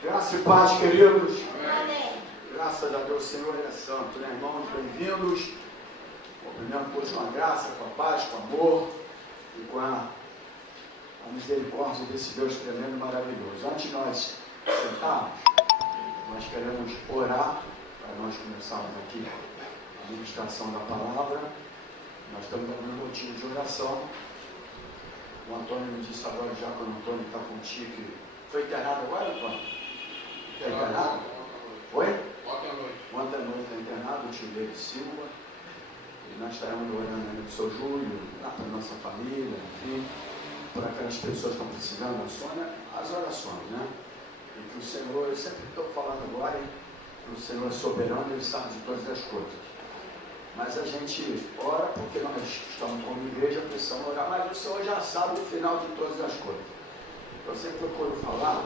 Graça e paz, queridos. Amém. Graças a Deus, Senhor é santo, né, irmãos? Bem-vindos. Cumprimentando todos com a graça, com a paz, com o amor e com a misericórdia desse Deus tremendo e maravilhoso. Antes de nós sentarmos, nós queremos orar para nós começarmos aqui a ministração da palavra. Nós estamos dando um minutinho de oração. O Antônio me disse agora, já que o Antônio está contigo, que foi internado agora, Antônio? Está internado? Foi? Ontem à noite. Ontem à noite está internado, o tio Leite Silva. E nós estaremos orando aí no seu Júlio, lá para a nossa família, enfim, por aquelas pessoas que estão precisando da Sônia, as orações, né? E que o Senhor, eu sempre estou falando agora, que o Senhor é soberano, Ele sabe de todas as coisas. Mas a gente ora porque nós estamos como igreja, precisamos orar, mas o Senhor já sabe o final de todas as coisas. Eu sempre procuro falar,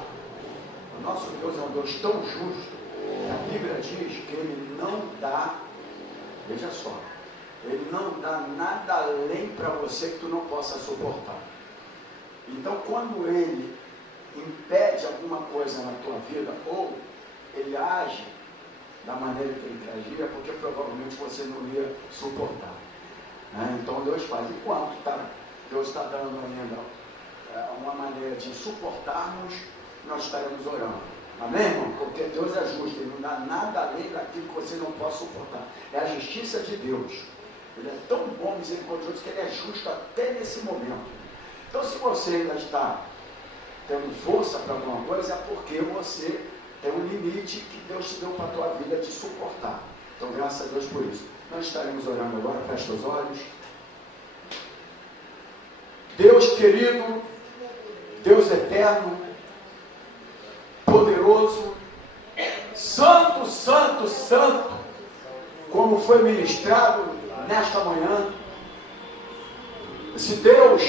o nosso Deus é um Deus tão justo, que a Bíblia diz que Ele não dá, veja só, Ele não dá nada além para você que tu não possa suportar. Então, quando Ele impede alguma coisa na tua vida, ou Ele age da maneira que Ele quer agir, é porque provavelmente você não ia suportar. Né? Então, Deus faz. Enquanto Deus está dando ainda uma maneira de suportarmos, nós estaremos orando. Amém, irmão? Porque Deus é justo, Ele não dá nada além daquilo que você não pode suportar. É a justiça de Deus. Ele é tão bom, misericordioso, que Ele é justo até nesse momento. Então, se você ainda está tendo força para alguma coisa, é porque você tem um limite que Deus te deu para a tua vida de suportar. Então, graças a Deus por isso. Nós estaremos orando agora, fecha os olhos. Deus querido, Deus eterno, poderoso, santo, santo, santo, como foi ministrado nesta manhã, esse Deus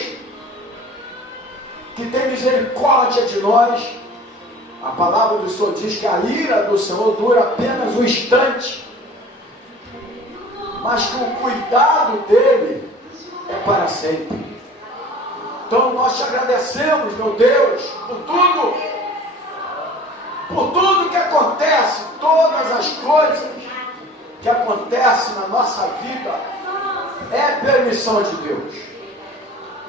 que tem misericórdia de nós. A palavra do Senhor diz que a ira do Senhor dura apenas um instante, mas que o cuidado dele é para sempre. Então nós te agradecemos, meu Deus, por tudo que acontece, todas as coisas que acontecem na nossa vida, é permissão de Deus.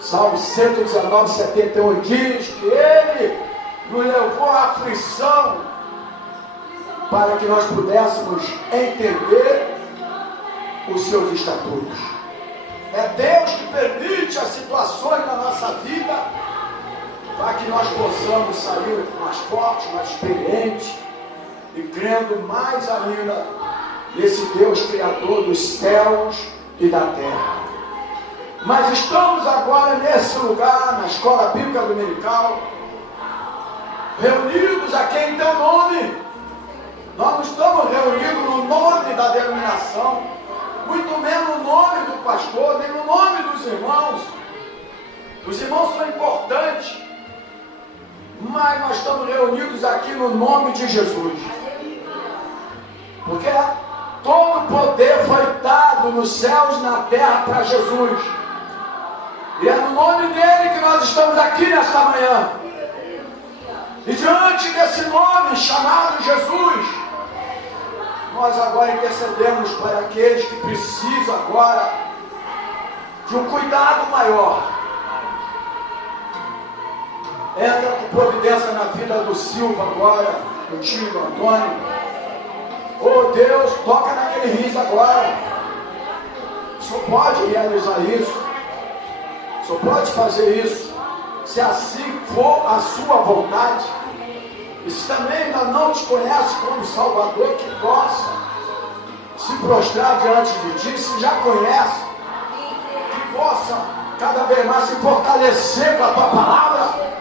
Salmo 119, 71 diz que Ele nos levou à aflição para que nós pudéssemos entender os seus estatutos. É Deus que permite as situações na nossa vida para que nós possamos sair mais fortes, mais experientes e crendo mais ainda nesse Deus Criador dos céus e da terra. Mas estamos agora nesse lugar, na Escola Bíblica Dominical, reunidos aqui em teu nome. Nós não estamos reunidos no nome da denominação, muito menos no nome do pastor, nem no nome dos irmãos. Os irmãos são importantes, mas nós estamos reunidos aqui no nome de Jesus, porque todo o poder foi dado nos céus e na terra para Jesus, e é no nome dele que nós estamos aqui nesta manhã. E diante desse nome chamado Jesus, nós agora intercedemos para aqueles que precisam agora de um cuidado maior. Entra com providência na vida do Silva agora, do tio do Antônio. Oh Deus, toca naquele riso agora. O Senhor pode realizar isso. O Senhor pode fazer isso. Se assim for a sua vontade. E se também ainda não te conhece como Salvador, que possa se prostrar diante de ti. Se já conhece, que possa cada vez mais se fortalecer com a tua palavra,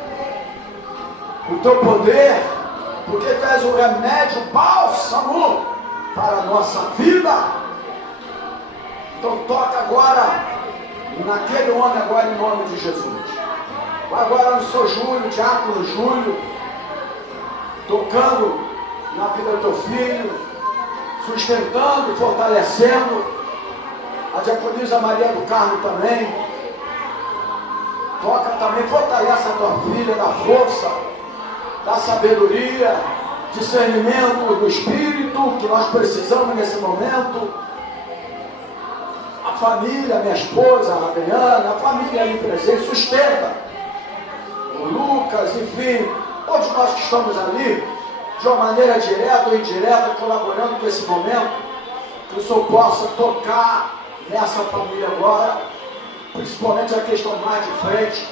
o teu poder, porque tu és o remédio, o bálsamo para a nossa vida. Então toca agora naquele homem agora em nome de Jesus. Agora no seu Júlio, diácono Júlio, tocando na vida do teu filho, sustentando, fortalecendo. A diaconisa Maria do Carmo também. Toca também, fortalece a tua filha, da força, da sabedoria, discernimento do Espírito que nós precisamos nesse momento. A família, minha esposa, a Adriana, a família ali presente, sustenta. O Lucas, enfim, todos nós que estamos ali, de uma maneira direta ou indireta, colaborando com esse momento, que o Senhor possa tocar nessa família agora, principalmente a questão mais de frente,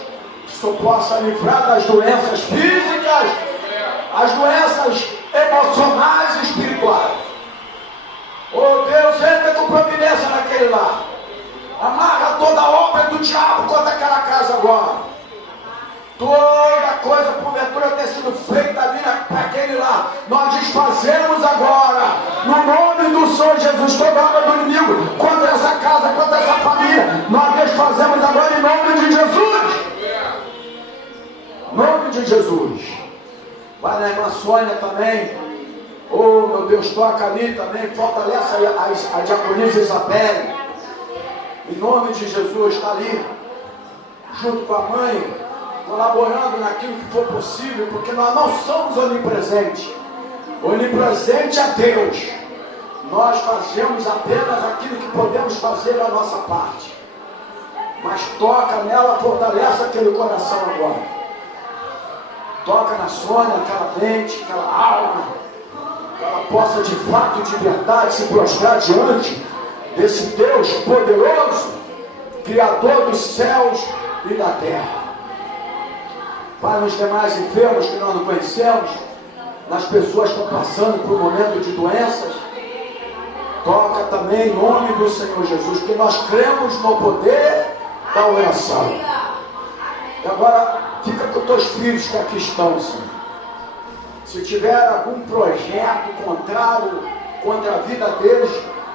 que o Senhor possa livrar das doenças físicas, as doenças emocionais e espirituais. Oh Deus, entra com providência naquele lar. Amarra toda a obra do diabo contra aquela casa agora. Toda coisa porventura ter sido feita ali para aquele lar, nós desfazemos agora, no nome do Senhor Jesus, toda obra do inimigo contra essa casa, contra essa família, nós desfazemos agora em nome de Jesus. Em nome de Jesus. Vai na irmã Sônia também. Oh meu Deus, toca ali também, fortalece a diaconisa Isabelle. Em nome de Jesus, está ali, junto com a mãe, colaborando naquilo que for possível, porque nós não somos onipresentes. Onipresente é Deus. Nós fazemos apenas aquilo que podemos fazer da nossa parte. Mas toca nela, fortalece aquele coração agora. Toca na Sônia, aquela mente, aquela alma, que ela possa de fato, de verdade, se prostrar diante desse Deus poderoso, Criador dos céus e da terra. Para os demais enfermos que nós não conhecemos, nas pessoas que estão passando por um momento de doenças, toca também em nome do Senhor Jesus, porque nós cremos no poder da oração. E agora, fica com os teus filhos que aqui estão, Senhor. Se tiver algum projeto contrário contra a vida deles,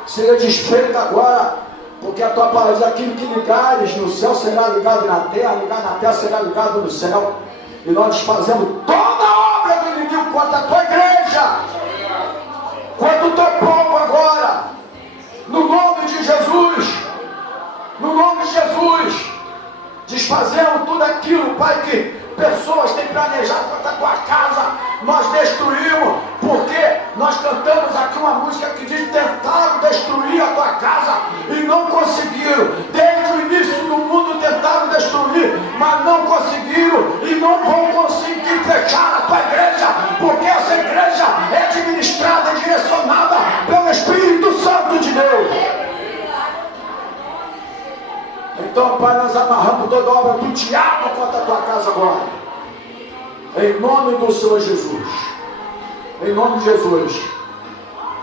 seja desfeito agora, porque a tua palavra diz: aquilo que ligares no céu será ligado na terra, ligar na terra será ligado no céu. E nós desfazemos toda a obra do inimigo contra a tua igreja, contra o teu povo agora, no nome de Jesus. No nome de Jesus, desfazemos tudo aquilo, Pai, que pessoas têm planejado contra a tua casa, nós destruímos, porque nós cantamos aqui uma música que diz: tentaram destruir a tua casa e não conseguiram. Desde o início do mundo tentaram destruir, mas não conseguiram e não vão conseguir fechar a tua igreja, porque essa igreja é administrada e direcionada pelo Espírito Santo de Deus. Então, Pai, nós amarramos toda a obra do diabo contra a tua casa agora, em nome do Senhor Jesus. Em nome de Jesus.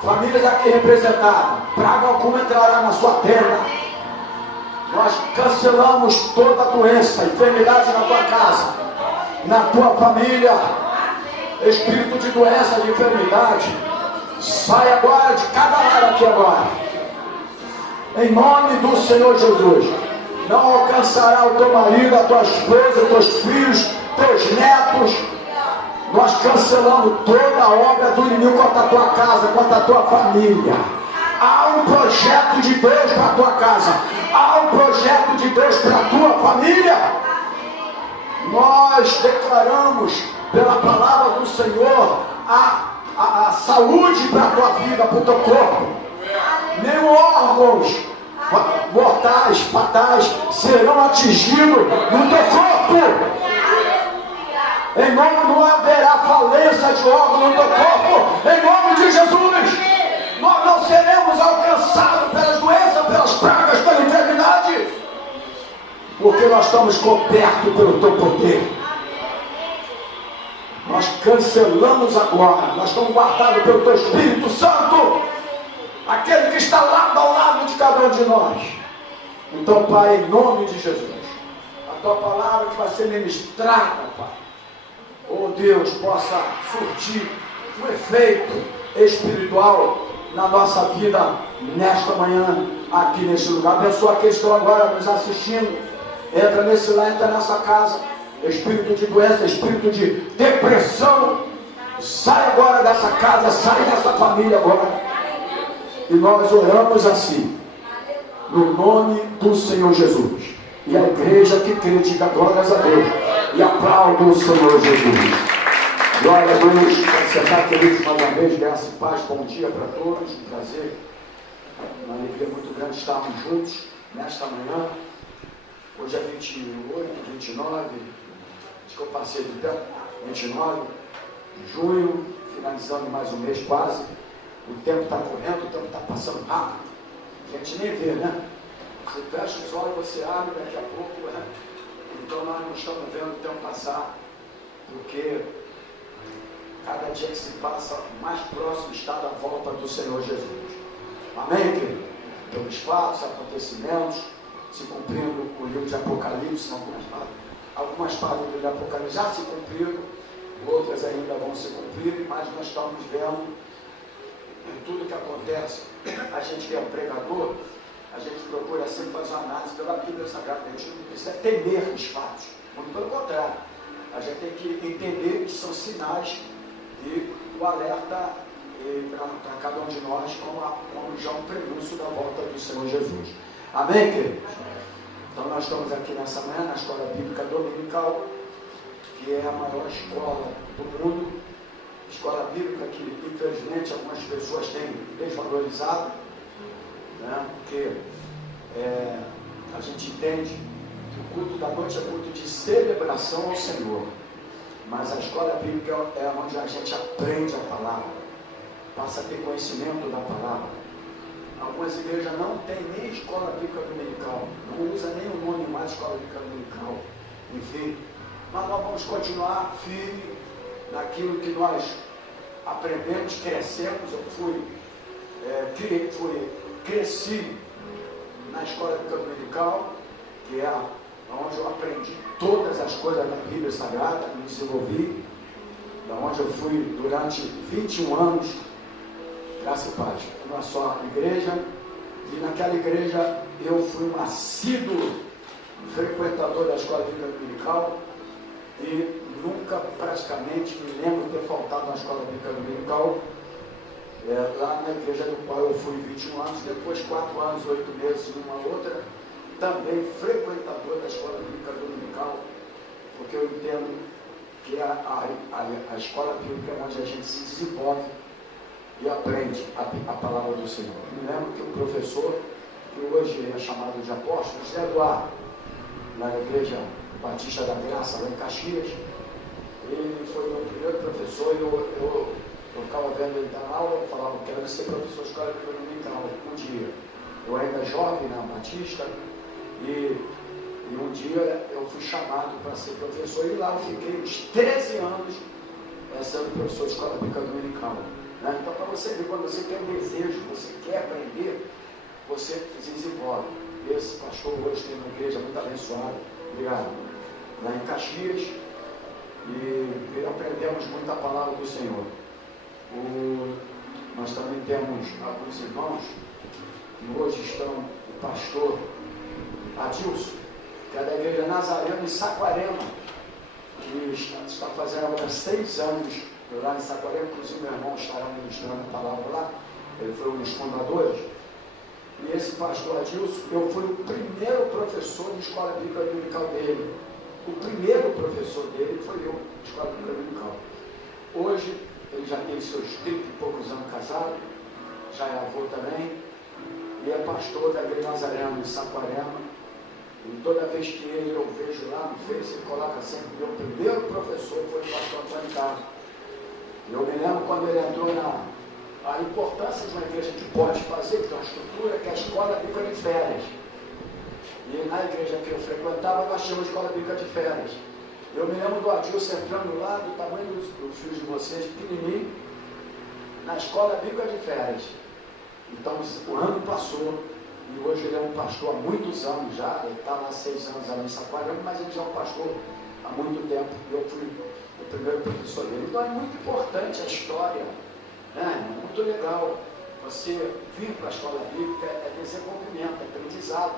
Famílias aqui representadas, praga alguma entrará na sua tenda. Nós cancelamos toda doença, enfermidade na tua casa, na tua família. Espírito de doença, de enfermidade, sai agora de cada lar aqui agora, em nome do Senhor Jesus. Não alcançará o teu marido, a tua esposa, teus filhos, teus netos. Nós cancelamos toda a obra do inimigo contra a tua casa, contra a tua família. Há um projeto de Deus para a tua casa, há um projeto de Deus para a tua família. Nós declaramos pela palavra do Senhor a saúde para a tua vida, para o teu corpo. Nenhum órgãos mortais, fatais serão atingidos no teu corpo. Em nome, não haverá falência de órgão no teu corpo, em nome de Jesus. Nós não seremos alcançados pelas doenças, pelas pragas, pela enfermidade, porque nós estamos cobertos pelo teu poder. Nós cancelamos agora, nós estamos guardados pelo teu Espírito Santo, aquele que está lado ao lado de cada um de nós. Então, Pai, em nome de Jesus, a tua palavra que vai ser ministrada, Pai, oh Deus, possa surtir um efeito espiritual na nossa vida nesta manhã, aqui neste lugar. Abençoa aqueles que estão agora nos assistindo. Entra nesse lar, entra nessa casa. Espírito de doença, espírito de depressão, sai agora dessa casa, sai dessa família agora. E nós oramos assim, no nome do Senhor Jesus. E a igreja que crê diga glórias a Deus e aplauda o Senhor Jesus. Glória a Deus. Pode sentar, queridos, mais uma vez. Graça e paz. Bom dia para todos. Um prazer. Uma alegria muito grande estarmos juntos nesta manhã. Hoje é 28, 29. Acho que eu passei do tempo. 29 de junho. Finalizando mais um mês quase. O tempo está correndo, o tempo está passando rápido. A gente nem vê, né? Você fecha os olhos, você abre, daqui a pouco, né? Então nós não estamos vendo o tempo passar, porque cada dia que se passa, mais próximo está da volta do Senhor Jesus. Amém, querido? Pelos fatos, acontecimentos, se cumprindo o livro de Apocalipse, algumas partes do livro de Apocalipse já se cumpriram, outras ainda vão se cumprir, mas nós estamos vendo em tudo que acontece. A gente que é um pregador, a gente procura sempre fazer uma análise pela Bíblia Sagrada. A gente não precisa temer os fatos, muito pelo contrário. A gente tem que entender que são sinais e o alerta para cada um de nós como já um prenúncio da volta do Senhor Jesus. Amém, queridos? Então nós estamos aqui nessa manhã na Escola Bíblica Dominical, que é a maior escola do mundo. Escola bíblica que, infelizmente, algumas pessoas têm desvalorizado, né? Porque a gente entende que o culto da noite é culto de celebração ao Senhor, mas a escola bíblica é onde a gente aprende a palavra, passa a ter conhecimento da palavra. Algumas igrejas não têm nem escola bíblica dominical, não usa nem o nome mais escola bíblica dominical, enfim, mas nós vamos continuar firme naquilo que nós aprendemos, crescemos. Eu cresci na escola bíblica dominical, que é onde eu aprendi todas as coisas da Bíblia Sagrada, me desenvolvi, da onde eu fui durante 21 anos, graça e paz, numa só igreja, e naquela igreja eu fui um assíduo frequentador da escola bíblica dominical, e nunca praticamente me lembro de ter faltado na escola bíblica dominical, lá na igreja do qual eu fui 21 anos, depois 4 anos, 8 meses numa outra, também frequentador da escola bíblica dominical, porque eu entendo que a escola bíblica é onde a gente se desenvolve e aprende a palavra do Senhor. Eu me lembro que o professor, que hoje é chamado de apóstolo, José Eduardo, na igreja Batista da Graça, lá em Caxias, ele foi meu primeiro professor. Eu ficava vendo ele dar aula, eu falava, quero ser professor de escola bíblica dominical um dia. Eu ainda jovem na Batista, e um dia eu fui chamado para ser professor, e lá eu fiquei uns 13 anos sendo professor de escola bíblica dominical. Né? Então, para você ver, quando você tem um desejo, você quer aprender, você se desenvolve. Esse pastor hoje tem uma igreja muito abençoada, obrigado, lá em Caxias, e aprendemos muito a palavra do Senhor. Nós também temos alguns irmãos que hoje estão, o pastor Adilson, que é da igreja Nazareno em Saquarema, que está fazendo agora 6 anos lá em Saquarema. Inclusive meu irmão estará ministrando a palavra lá, ele foi um dos fundadores. E esse pastor Adilson, eu fui o primeiro professor de escola bíblica dominical dele. O primeiro professor dele foi eu, de escola bíblica dominical. Hoje, ele já tem seus 30 e poucos anos casado, já é avô também, e é pastor da igreja Nazareno em Saquarema. E toda vez que eu vejo lá no Face, ele coloca sempre, meu primeiro professor foi o pastor Antônio Carlos. Eu me lembro quando ele entrou a importância de uma igreja que pode fazer, que tem uma estrutura, que é a escola bíblica de férias. E na igreja que eu frequentava, nós tínhamos escola bíblica de férias. Eu me lembro do Adilson entrando lá, do tamanho do filho de vocês, pequenininho, na escola bíblica de férias. Então o ano passou, e hoje ele é um pastor há muitos anos já. Ele está lá há 6 anos ali em Saquarema, mas ele já é um pastor há muito tempo, e eu fui o primeiro professor dele. Então é muito importante a história, né? É muito legal você vir para a escola bíblica, é desenvolvimento, é aprendizado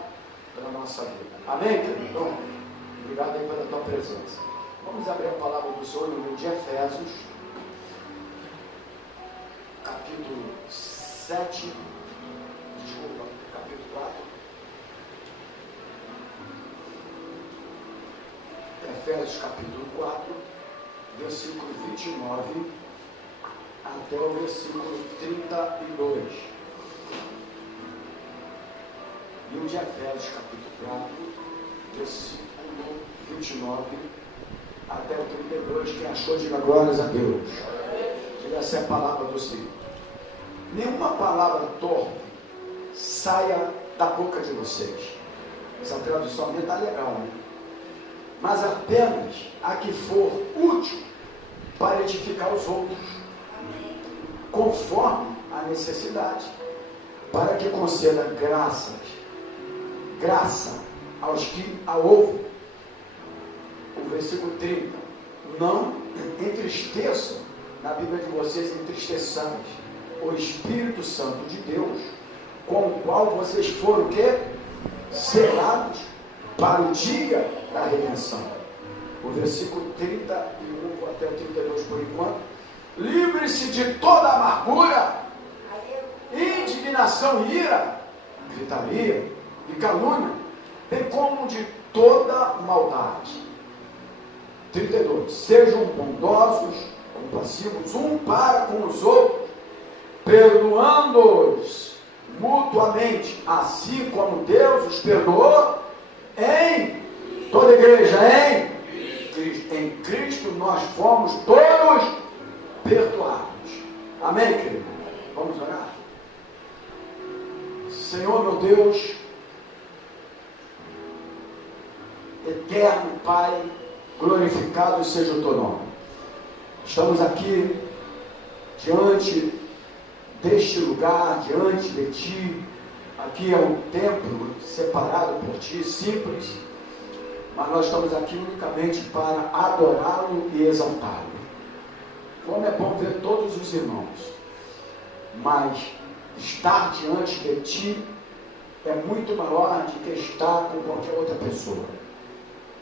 para a nossa vida. Amém, querido? Então, obrigado aí pela tua presença. Vamos abrir a palavra do Senhor no livro de Efésios, capítulo 7, capítulo 4. Efésios capítulo 4, versículo 29 até o versículo 32. Livro de Efésios, capítulo 4, versículo 29 até o 32. Quem achou, diga glórias a Deus. Essa é a palavra do Senhor. Nenhuma palavra torpe saia da boca de vocês. Essa tradução minha está legal, né? Mas apenas a que for útil para edificar os outros, conforme a necessidade, para que conceda graça aos que a ouvem. O versículo 30. Não entristeçam, na Bíblia de vocês, entristeçais o Espírito Santo de Deus, com o qual vocês foram o quê? Selados para o dia da redenção. O versículo 31 até o 32 por enquanto. Livre-se de toda amargura, indignação e ira, gritaria e calúnia, bem como de toda maldade. 32. Sejam bondosos, compassivos um para com os outros, perdoando-os mutuamente, assim como Deus os perdoou em toda a igreja, em Cristo nós fomos todos perdoados. Amém, querido? Vamos orar? Senhor, meu Deus, eterno Pai, glorificado seja o teu nome. Estamos aqui diante deste lugar, diante de ti. Aqui é um templo separado por ti, simples, mas nós estamos aqui unicamente para adorá-lo e exaltá-lo. Como é bom ver todos os irmãos, mas estar diante de ti é muito maior do que estar com qualquer outra pessoa,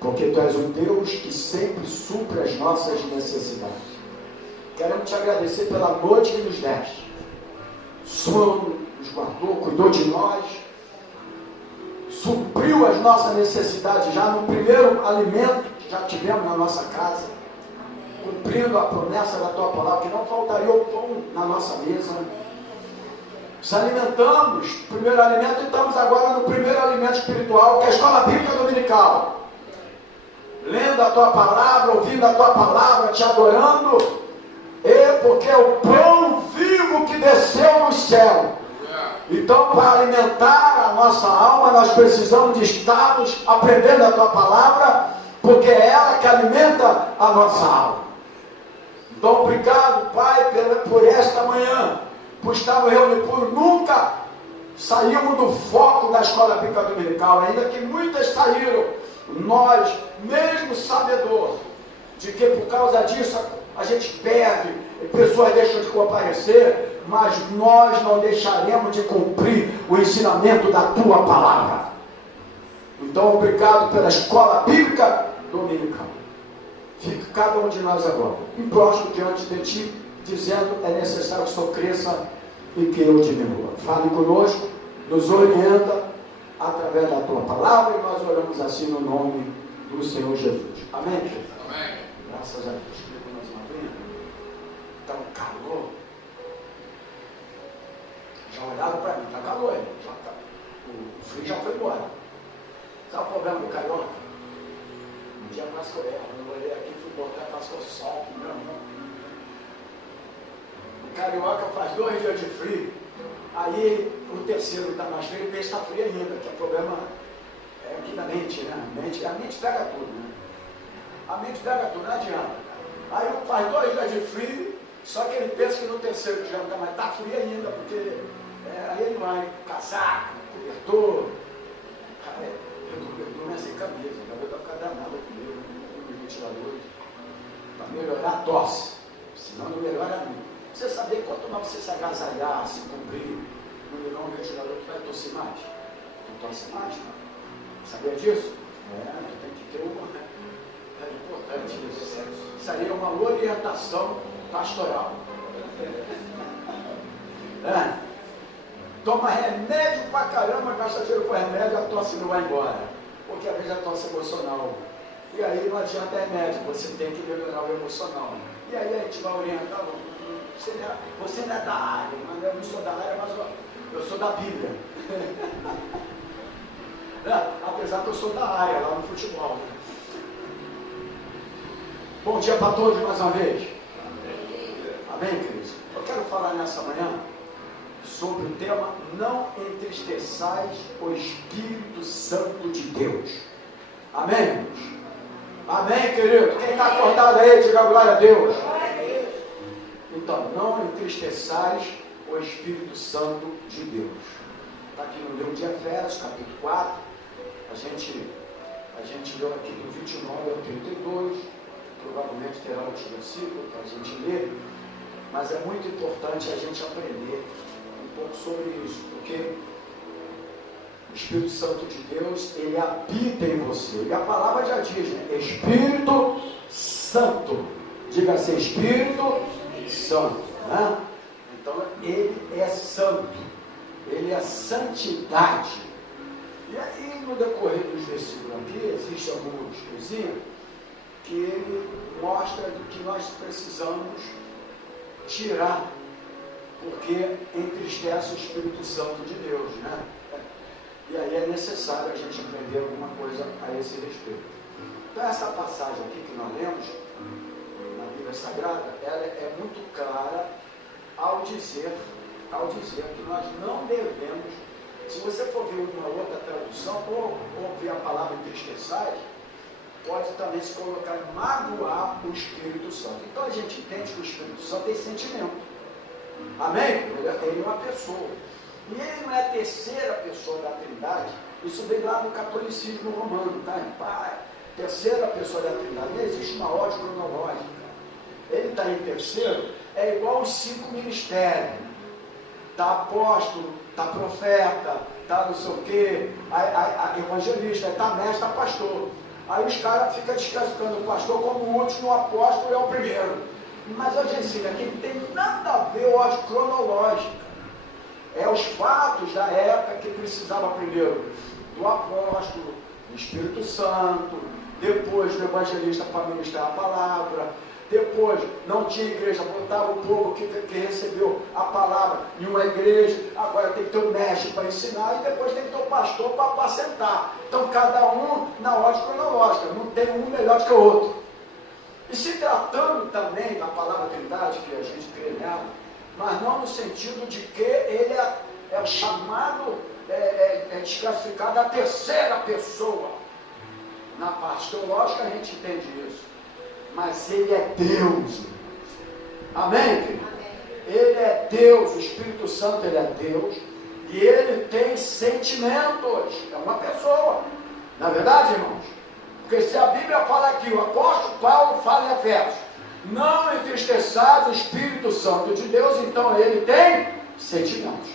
porque tu és um Deus que sempre supre as nossas necessidades. Queremos te agradecer pela noite que nos deste. Sono, nos guardou, cuidou de nós, supriu as nossas necessidades já no primeiro alimento que já tivemos na nossa casa, cumprindo a promessa da tua palavra, que não faltaria o pão na nossa mesa. Se alimentamos, primeiro alimento, e estamos agora no primeiro alimento espiritual, que é a escola bíblica dominical. Lendo a tua palavra, ouvindo a tua palavra, te adorando, porque é o pão vivo que desceu do céu. Então, para alimentar a nossa alma, nós precisamos de estarmos aprendendo a tua palavra, porque é ela que alimenta a nossa alma. Então, obrigado, Pai, por esta manhã, por estarmos reunidos, por nunca saímos do foco da escola bíblica dominical, ainda que muitas saíram, nós, mesmo sabedor de que por causa disso a gente perde, pessoas deixam de comparecer, mas nós não deixaremos de cumprir o ensinamento da tua palavra. Então, obrigado pela escola bíblica dominical. Fique cada um de nós agora em prostro diante de ti, dizendo: é necessário que o Senhor cresça e que eu diminua. Fale conosco, nos orienta através da tua palavra, e nós oramos assim no nome do Senhor Jesus. Amém, querido? Amém. Graças a Deus. Está um calor. Já olharam para mim, está calor aí. O frio já foi embora. Sabe o problema do carioca? Um dia quase que eu erro. Eu olhei aqui, fui botar, passou sol aqui, meu irmão. O carioca faz 2 dias de frio. Aí o terceiro está mais frio, e está frio ainda, que o problema é aqui na mente, né? A mente pega tudo, né? A mente pega tudo, não adianta. Aí faz 2 dias de frio, só que ele pensa que no terceiro dia não está mais, está frio ainda, porque aí ele vai casaco, cobertor. Eu dormi sem camisa, o cabelo está ficando danado comigo, com ventiladores, para melhorar a tosse, senão não melhora a mim. Você sabia que quanto mais você se agasalhar, se cobrir, no ligar um ventilador, tu vai tossir mais? Tu tosse mais, não? Sabia disso? Tu tem que ter uma. É importante isso. Isso aí é uma orientação pastoral. Toma remédio pra caramba, gasta dinheiro com remédio, a tosse não vai embora. Porque às vezes a tosse emocional E aí não adianta remédio, você tem que melhorar o emocional. E aí a gente vai orientar, você não é da área, mas eu não sou da área, mas eu sou da Bíblia. Apesar que eu sou da área lá no futebol. Bom dia para todos mais uma vez. Amém, queridos? Eu quero falar nessa manhã sobre o tema: não entristeçais o Espírito Santo de Deus. Amém, irmãos? Amém, querido? Quem está acordado aí, diga glória a Deus. Então, não entristeçais o Espírito Santo de Deus. Está aqui no livro de Efésios, capítulo 4. A gente leu aqui do 29 ao 32. Provavelmente terá outro versículo para a gente ler. Mas é muito importante a gente aprender um pouco sobre isso, porque o Espírito Santo de Deus, ele habita em você. E a palavra já diz, né? Espírito Santo. Diga assim, Espírito Santo. Né? Então, ele é santo. Ele é santidade. E aí, no decorrer dos versículos aqui, existe algumas coisinhas que ele mostra do que nós precisamos tirar, porque entristece o Espírito Santo de Deus, né? E aí é necessário a gente aprender alguma coisa a esse respeito. Então essa passagem aqui que nós lemos na Bíblia Sagrada, ela é muito clara ao dizer que nós não devemos, se você for ver uma outra tradução, ou ver a palavra entristeçais, pode também se colocar magoar o Espírito Santo. Então a gente entende que o Espírito Santo tem sentimento. Amém? Ele é uma pessoa. E ele não é a terceira pessoa da Trindade. Isso vem lá no catolicismo romano, tá? Pai, terceira pessoa da Trindade. Não existe uma ordem cronológica. Ele está em terceiro, é igual os 5 ministérios. Está apóstolo, está profeta, está não sei o quê, evangelista, está mestre, está pastor. Aí os caras ficam desclassificando o pastor como o último, o apóstolo é o primeiro. Mas a gente ensina que não tem nada a ver com a ordem cronológica. É os fatos da época que precisava primeiro do apóstolo, do Espírito Santo, depois do evangelista para ministrar a palavra, depois não tinha igreja, botava o povo que recebeu a palavra em uma igreja, agora tem que ter um mestre para ensinar e depois tem que ter um pastor para apacentar. Então cada um na ordem cronológica, não tem um melhor do que o outro. E se tratando também da palavra Trindade, que a gente crê nela, mas não no sentido de que ele é o chamado, desclassificado a terceira pessoa. Na parte teológica a gente entende isso. Mas ele é Deus. Amém, querido? Ele é Deus, o Espírito Santo, ele é Deus. E ele tem sentimentos. É uma pessoa. Não é verdade, irmãos? Porque se a Bíblia fala aqui, o apóstolo Paulo fala em Efésios, não entristeçais o Espírito Santo de Deus, então ele tem sentimentos.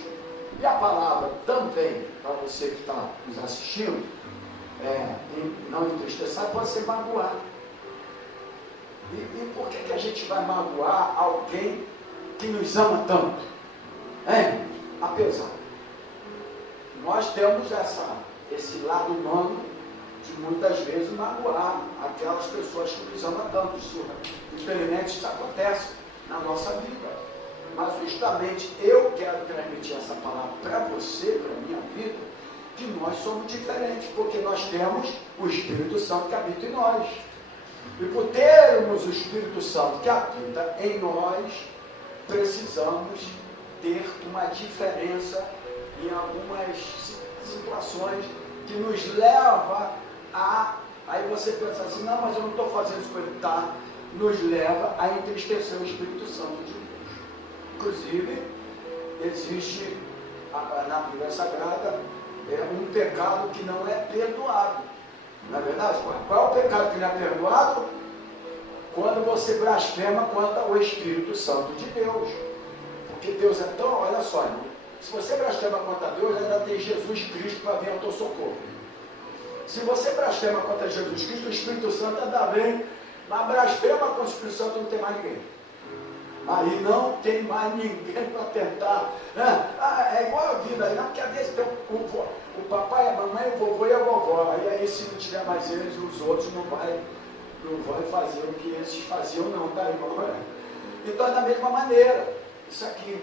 E a palavra também, para você que está nos assistindo, não entristeçar, pode ser magoar. E por que a gente vai magoar alguém que nos ama tanto? Apesar, nós temos esse lado humano de muitas vezes magoar aquelas pessoas que nos amam tanto. Infelizmente isso acontece na nossa vida. Mas justamente eu quero transmitir essa palavra para você, para a minha vida, que nós somos diferentes, porque nós temos o Espírito Santo que habita em nós. E por termos o Espírito Santo que habita em nós, precisamos ter uma diferença em algumas situações que nos leva a... Aí você pensa assim, não, mas eu não estou fazendo isso para ele, tá? Nos leva a entristecer o Espírito Santo de Deus. Inclusive, existe na Bíblia Sagrada um pecado que não é perdoado. Não é verdade? Qual é o pecado que não é perdoado? Quando você blasfema contra o Espírito Santo de Deus. Porque Deus é tão... Olha só, irmão, se você blasfema contra Deus, ainda tem Jesus Cristo para vir ao teu socorro. Se você blasfema contra Jesus Cristo, o Espírito Santo ainda vem, mas blasfema contra o Espírito Santo não tem mais ninguém. Aí não tem mais ninguém para tentar. É igual a vida, né? Porque às vezes tem o papai, a mamãe, o vovô e a vovó. Aí se não tiver mais eles, os outros não vai fazer o que eles faziam não, tá, irmão? Então é da mesma maneira, isso aqui.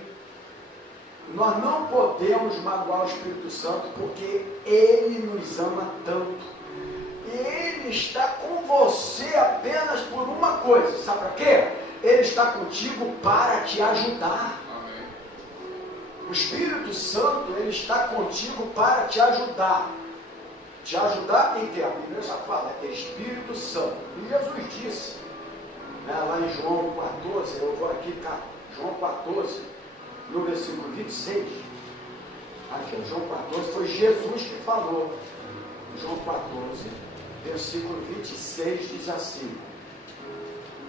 Nós não podemos magoar o Espírito Santo porque Ele nos ama tanto. E Ele está com você apenas por uma coisa, sabe para quê? Ele está contigo para te ajudar. O Espírito Santo, Ele está contigo para te ajudar. Te ajudar em que? A Bíblia já fala, é Espírito Santo. E Jesus disse, né, lá em João 14, eu vou aqui, João 14, no versículo 26. Aqui, João 14, foi Jesus que falou. João 14, versículo 26 diz assim.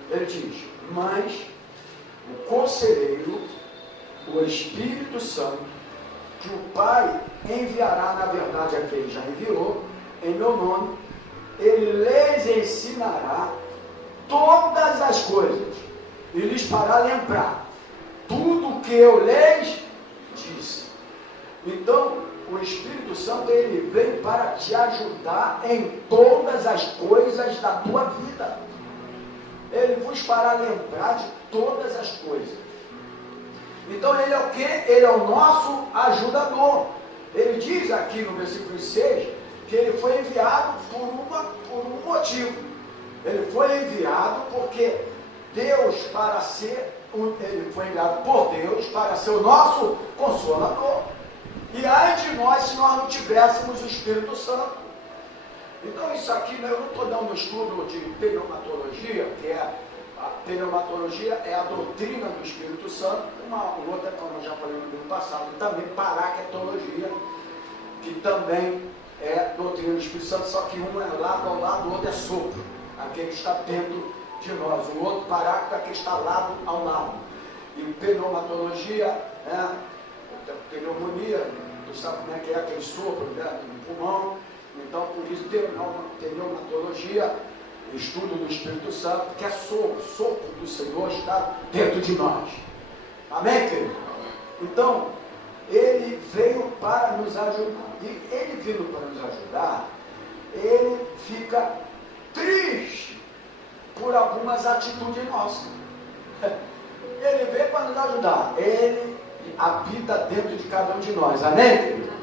Ele diz, mas o conselheiro, o Espírito Santo, que o Pai enviará, na verdade, a que Ele já enviou, em meu nome, Ele lhes ensinará todas as coisas e lhes fará lembrar tudo o que eu lhes disse. Então, o Espírito Santo, ele vem para te ajudar em todas as coisas da tua vida. Ele vos fará lembrar de todas as coisas. Então ele é o quê? Ele é o nosso ajudador. Ele diz aqui no versículo 6 que ele foi enviado por um motivo. Ele foi enviado porque Deus ele foi enviado por Deus para ser o nosso consolador. E ai de nós se nós não tivéssemos o Espírito Santo. Então isso aqui, né, eu não estou dando um estudo de pneumatologia, que é a pneumatologia é a doutrina do Espírito Santo, uma outra, como eu já falei no ano passado, também paraquetologia, que também é doutrina do Espírito Santo, só que um é lado ao lado, o outro é sopro, aquele que está dentro de nós, o outro paráquito é aquele que está lado ao lado. E pneumatologia é pneumonia, tu sabe como é que é aquele sopro, né, no pulmão. Então, por isso, pneumatologia, estudo do Espírito Santo, que é sopro do Senhor está dentro de nós. Amém, querido? Então, ele veio para nos ajudar. E ele vindo para nos ajudar, ele fica triste por algumas atitudes nossas. Ele veio para nos ajudar. Ele habita dentro de cada um de nós. Amém, querido?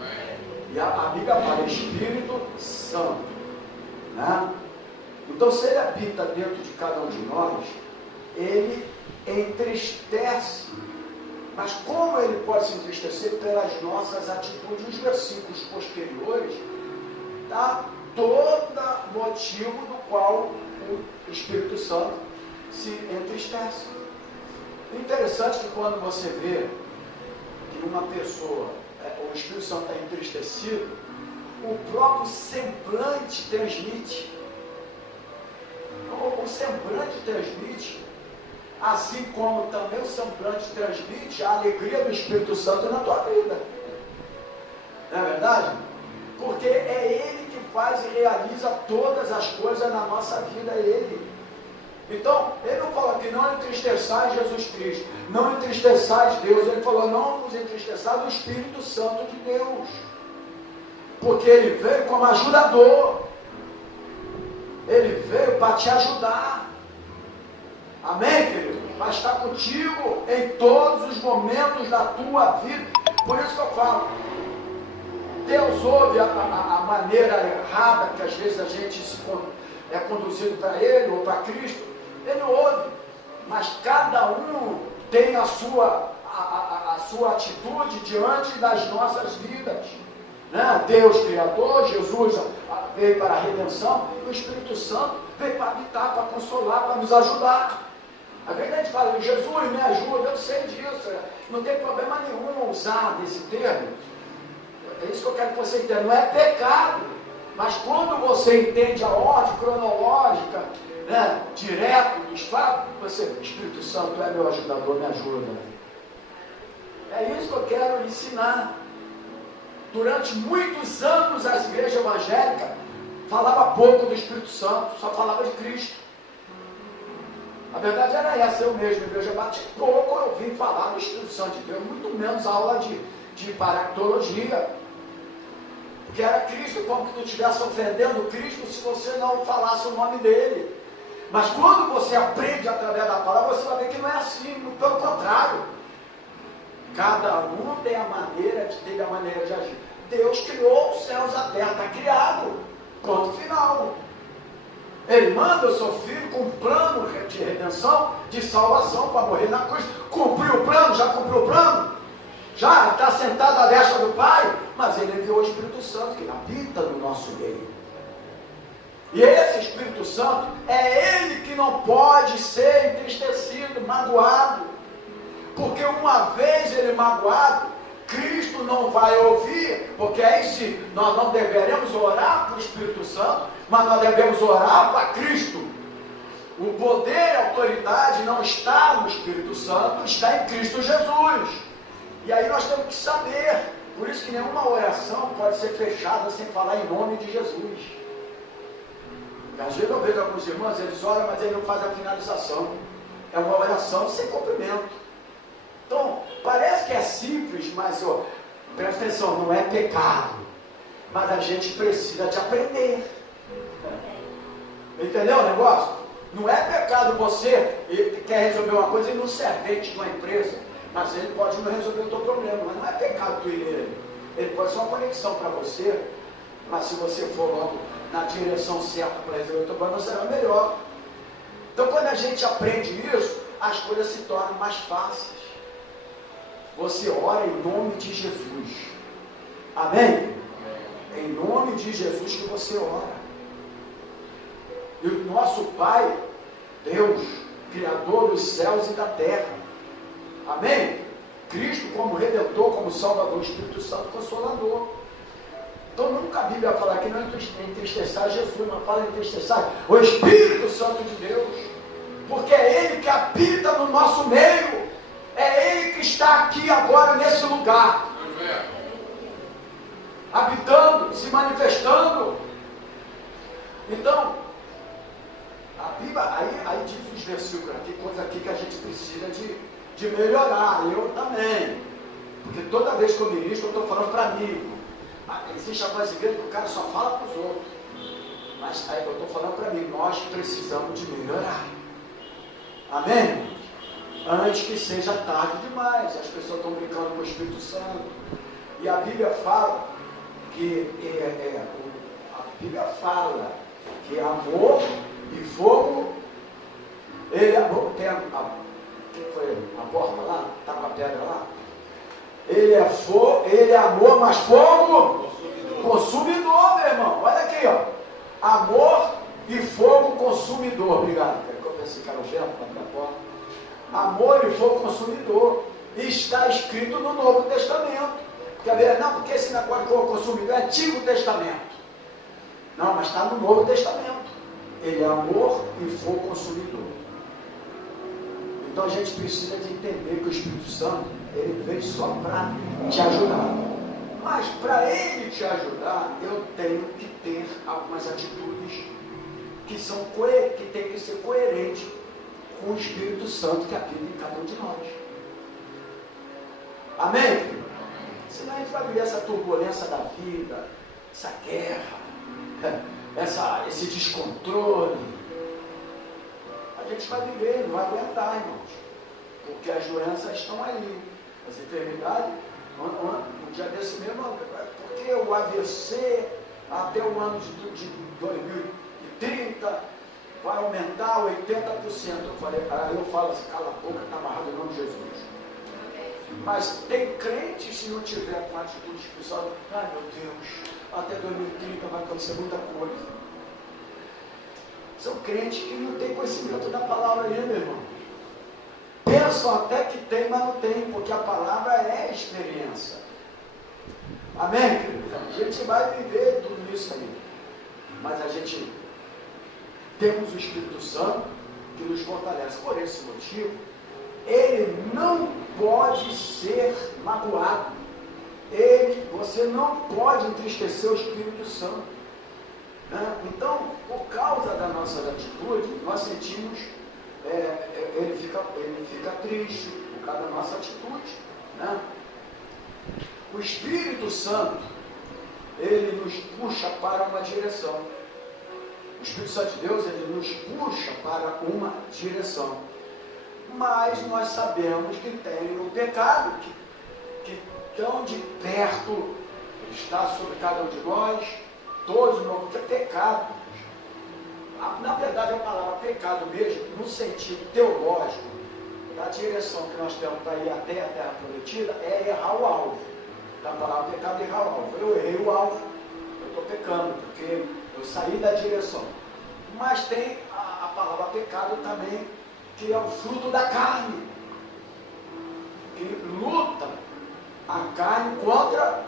E a Bíblia fala Espírito Santo, né? Então, se ele habita dentro de cada um de nós, ele entristece. Mas como ele pode se entristecer? Pelas nossas atitudes. Os versículos posteriores dá todo motivo do qual o Espírito Santo se entristece. Interessante que quando você vê que uma pessoa, o Espírito Santo está entristecido, o próprio semblante transmite. O semblante transmite, assim como também o semblante transmite a alegria do Espírito Santo na tua vida. Não é verdade? Porque é Ele que faz e realiza todas as coisas na nossa vida, é Ele. Então, ele não fala que não entristeçais Jesus Cristo, não entristeçais Deus. Ele falou, não nos entristeçais o Espírito Santo de Deus. Porque ele veio como ajudador. Ele veio para te ajudar. Amém, querido? Para estar contigo em todos os momentos da tua vida. Por isso que eu falo, Deus ouve a maneira errada que às vezes a gente é conduzido para Ele ou para Cristo. Ele ouve, mas cada um tem a sua atitude diante das nossas vidas, né? Deus Criador, Jesus veio para a redenção, e o Espírito Santo veio para habitar, para consolar, para nos ajudar. Às vezes a gente fala, Jesus me ajuda, eu sei disso, não tem problema nenhum usar desse termo. É isso que eu quero que você entenda, não é pecado, mas quando você entende a ordem cronológica, né, direto dos fatos, você, Espírito Santo é meu ajudador, me ajuda. É isso que eu quero ensinar. Durante muitos anos as igrejas evangélicas falavam pouco do Espírito Santo, só falava de Cristo. A verdade era essa, eu mesmo, a igreja batista, pouco eu vim falar do Espírito Santo de Deus, muito menos aula de paractologia. que era Cristo, como que tu estivesse ofendendo Cristo se você não falasse o nome dele. Mas quando você aprende através da palavra, você vai ver que não é assim, muito pelo contrário. Cada um tem a maneira de agir. Deus criou os céus e a terra, está criado. Ponto final. Ele manda o seu filho com um plano de redenção, de salvação, para morrer na cruz. Cumpriu o plano? Já cumpriu o plano? Já está sentado à destra do Pai, mas ele enviou o Espírito Santo que habita no nosso meio. E esse Espírito Santo é ele que não pode ser entristecido, magoado. Porque uma vez ele magoado, Cristo não vai ouvir, porque aí sim, nós não deveremos orar para o Espírito Santo, mas nós devemos orar para Cristo. O poder e a autoridade não está no Espírito Santo, está em Cristo Jesus. E aí nós temos que saber, por isso que nenhuma oração pode ser fechada sem falar em nome de Jesus. Às vezes eu vejo alguns irmãos, eles oram, mas eles não fazem a finalização. É uma oração sem cumprimento. Então, parece que é simples, mas presta atenção, não é pecado. Mas a gente precisa de aprender. Entendeu o negócio? Não é pecado você quer resolver uma coisa e não servente de uma empresa. Mas ele pode não resolver o teu problema. Mas não é pecado tu ir nele. Ele pode ser uma conexão para você. Mas se você for logo na direção certa para resolver o teu problema, será melhor. Então quando a gente aprende isso, as coisas se tornam mais fáceis. Você ora em nome de Jesus. Amém? É em nome de Jesus que você ora. E o nosso Pai, Deus, Criador dos céus e da terra. Amém? Cristo como Redentor, como Salvador, Espírito Santo Consolador. Então nunca a Bíblia vai falar que não entristeçar Jesus, mas fala entristeçar o Espírito Santo de Deus. Porque é Ele que habita no nosso meio. É Ele que está aqui agora nesse lugar. Habitando, se manifestando. Então, a Bíblia, aí diz os versículos aqui, coisa aqui que a gente precisa de melhorar. Eu também. Porque toda vez que eu ministro, eu estou falando para mim. Existe algumas igrejas que o cara só fala para os outros. Mas aí eu estou falando para mim, nós precisamos de melhorar. Amém? Antes que seja tarde demais. As pessoas estão brincando com o Espírito Santo. E a Bíblia fala que amor e fogo, ele amor, tem quem foi a porta lá? Está com a pedra lá? Ele é fogo, ele é amor, mas fogo consumidor, meu irmão. Olha aqui, ó. Amor e fogo consumidor. Obrigado. Quero ver esse cara oferta para abrir a porta. Amor e fogo consumidor. Está escrito no Novo Testamento. Quer ver? Não, porque esse negócio de fogo consumidor é Antigo Testamento. Não, mas está no Novo Testamento. Ele é amor e fogo consumidor. Então a gente precisa de entender que o Espírito Santo, ele veio só para te ajudar. Mas para ele te ajudar, eu tenho que ter algumas atitudes que tem que ser coerentes com o Espírito Santo que habita em cada um de nós. Amém? Senão a gente vai viver essa turbulência da vida, essa guerra, esse descontrole. A gente vai viver, não vai aguentar, irmãos. Porque as doenças estão aí. As enfermidades, um dia desse mesmo, porque o AVC até o ano de 2030 vai aumentar 80%. Aí eu falo assim, cala a boca, está amarrado em nome de Jesus. Mas tem crentes, se não tiver com atitude espiritual, ai meu Deus, até 2030 vai acontecer muita coisa. São crentes que não têm conhecimento da palavra ainda, meu irmão. Pensam até que tem, mas não tem, porque a palavra é experiência. Amém, querido? A gente vai viver tudo isso aí. Mas a gente temos o Espírito Santo que nos fortalece. Por esse motivo, ele não pode ser magoado. Você não pode entristecer o Espírito Santo. Né? Então, por causa da nossa atitude, nós sentimos, ele fica triste por causa da nossa atitude. Né? O Espírito Santo, ele nos puxa para uma direção. O Espírito Santo de Deus, ele nos puxa para uma direção. Mas nós sabemos que tem o pecado, que tão de perto está sobre cada um de nós, todos nós, que é pecado. Na verdade, a palavra pecado mesmo, no sentido teológico, da direção que nós temos para ir até a terra prometida, é errar o alvo. Da palavra pecado é errar o alvo. Eu errei o alvo, eu estou pecando, porque eu saí da direção. Mas tem a palavra pecado também, que é o fruto da carne, que luta a carne contra,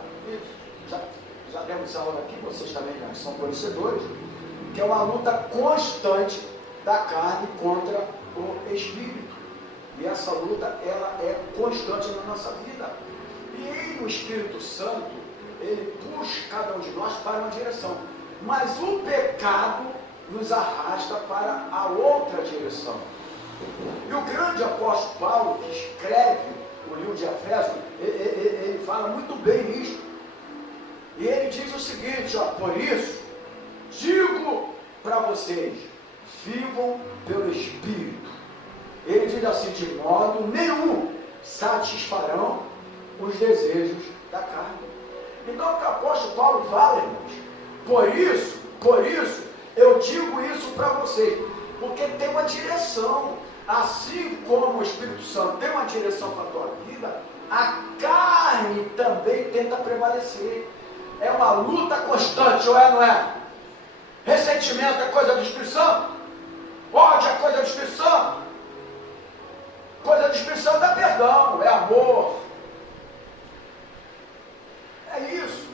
já demos aula aqui, vocês também já são conhecedores, que é uma luta constante da carne contra o espírito. E essa luta, ela é constante na nossa vida. E o Espírito Santo, ele puxa cada um de nós para uma direção. Mas o pecado nos arrasta para a outra direção. E o grande apóstolo Paulo, que escreve o livro de Efésios, ele fala muito bem isso. E ele diz o seguinte, por isso, digo para vocês, vivam pelo Espírito. Ele diz assim, de modo nenhum satisfarão os desejos da carne. Então o que o apóstolo Paulo fala, irmãos, por isso, eu digo isso para vocês, porque tem uma direção, assim como o Espírito Santo tem uma direção para a tua vida, a carne também tenta prevalecer. É uma luta constante, ou não é? Ressentimento é coisa do Espírito Santo? Ódio é coisa do Espírito Santo? Coisa do Espírito Santo é perdão, é amor. É isso.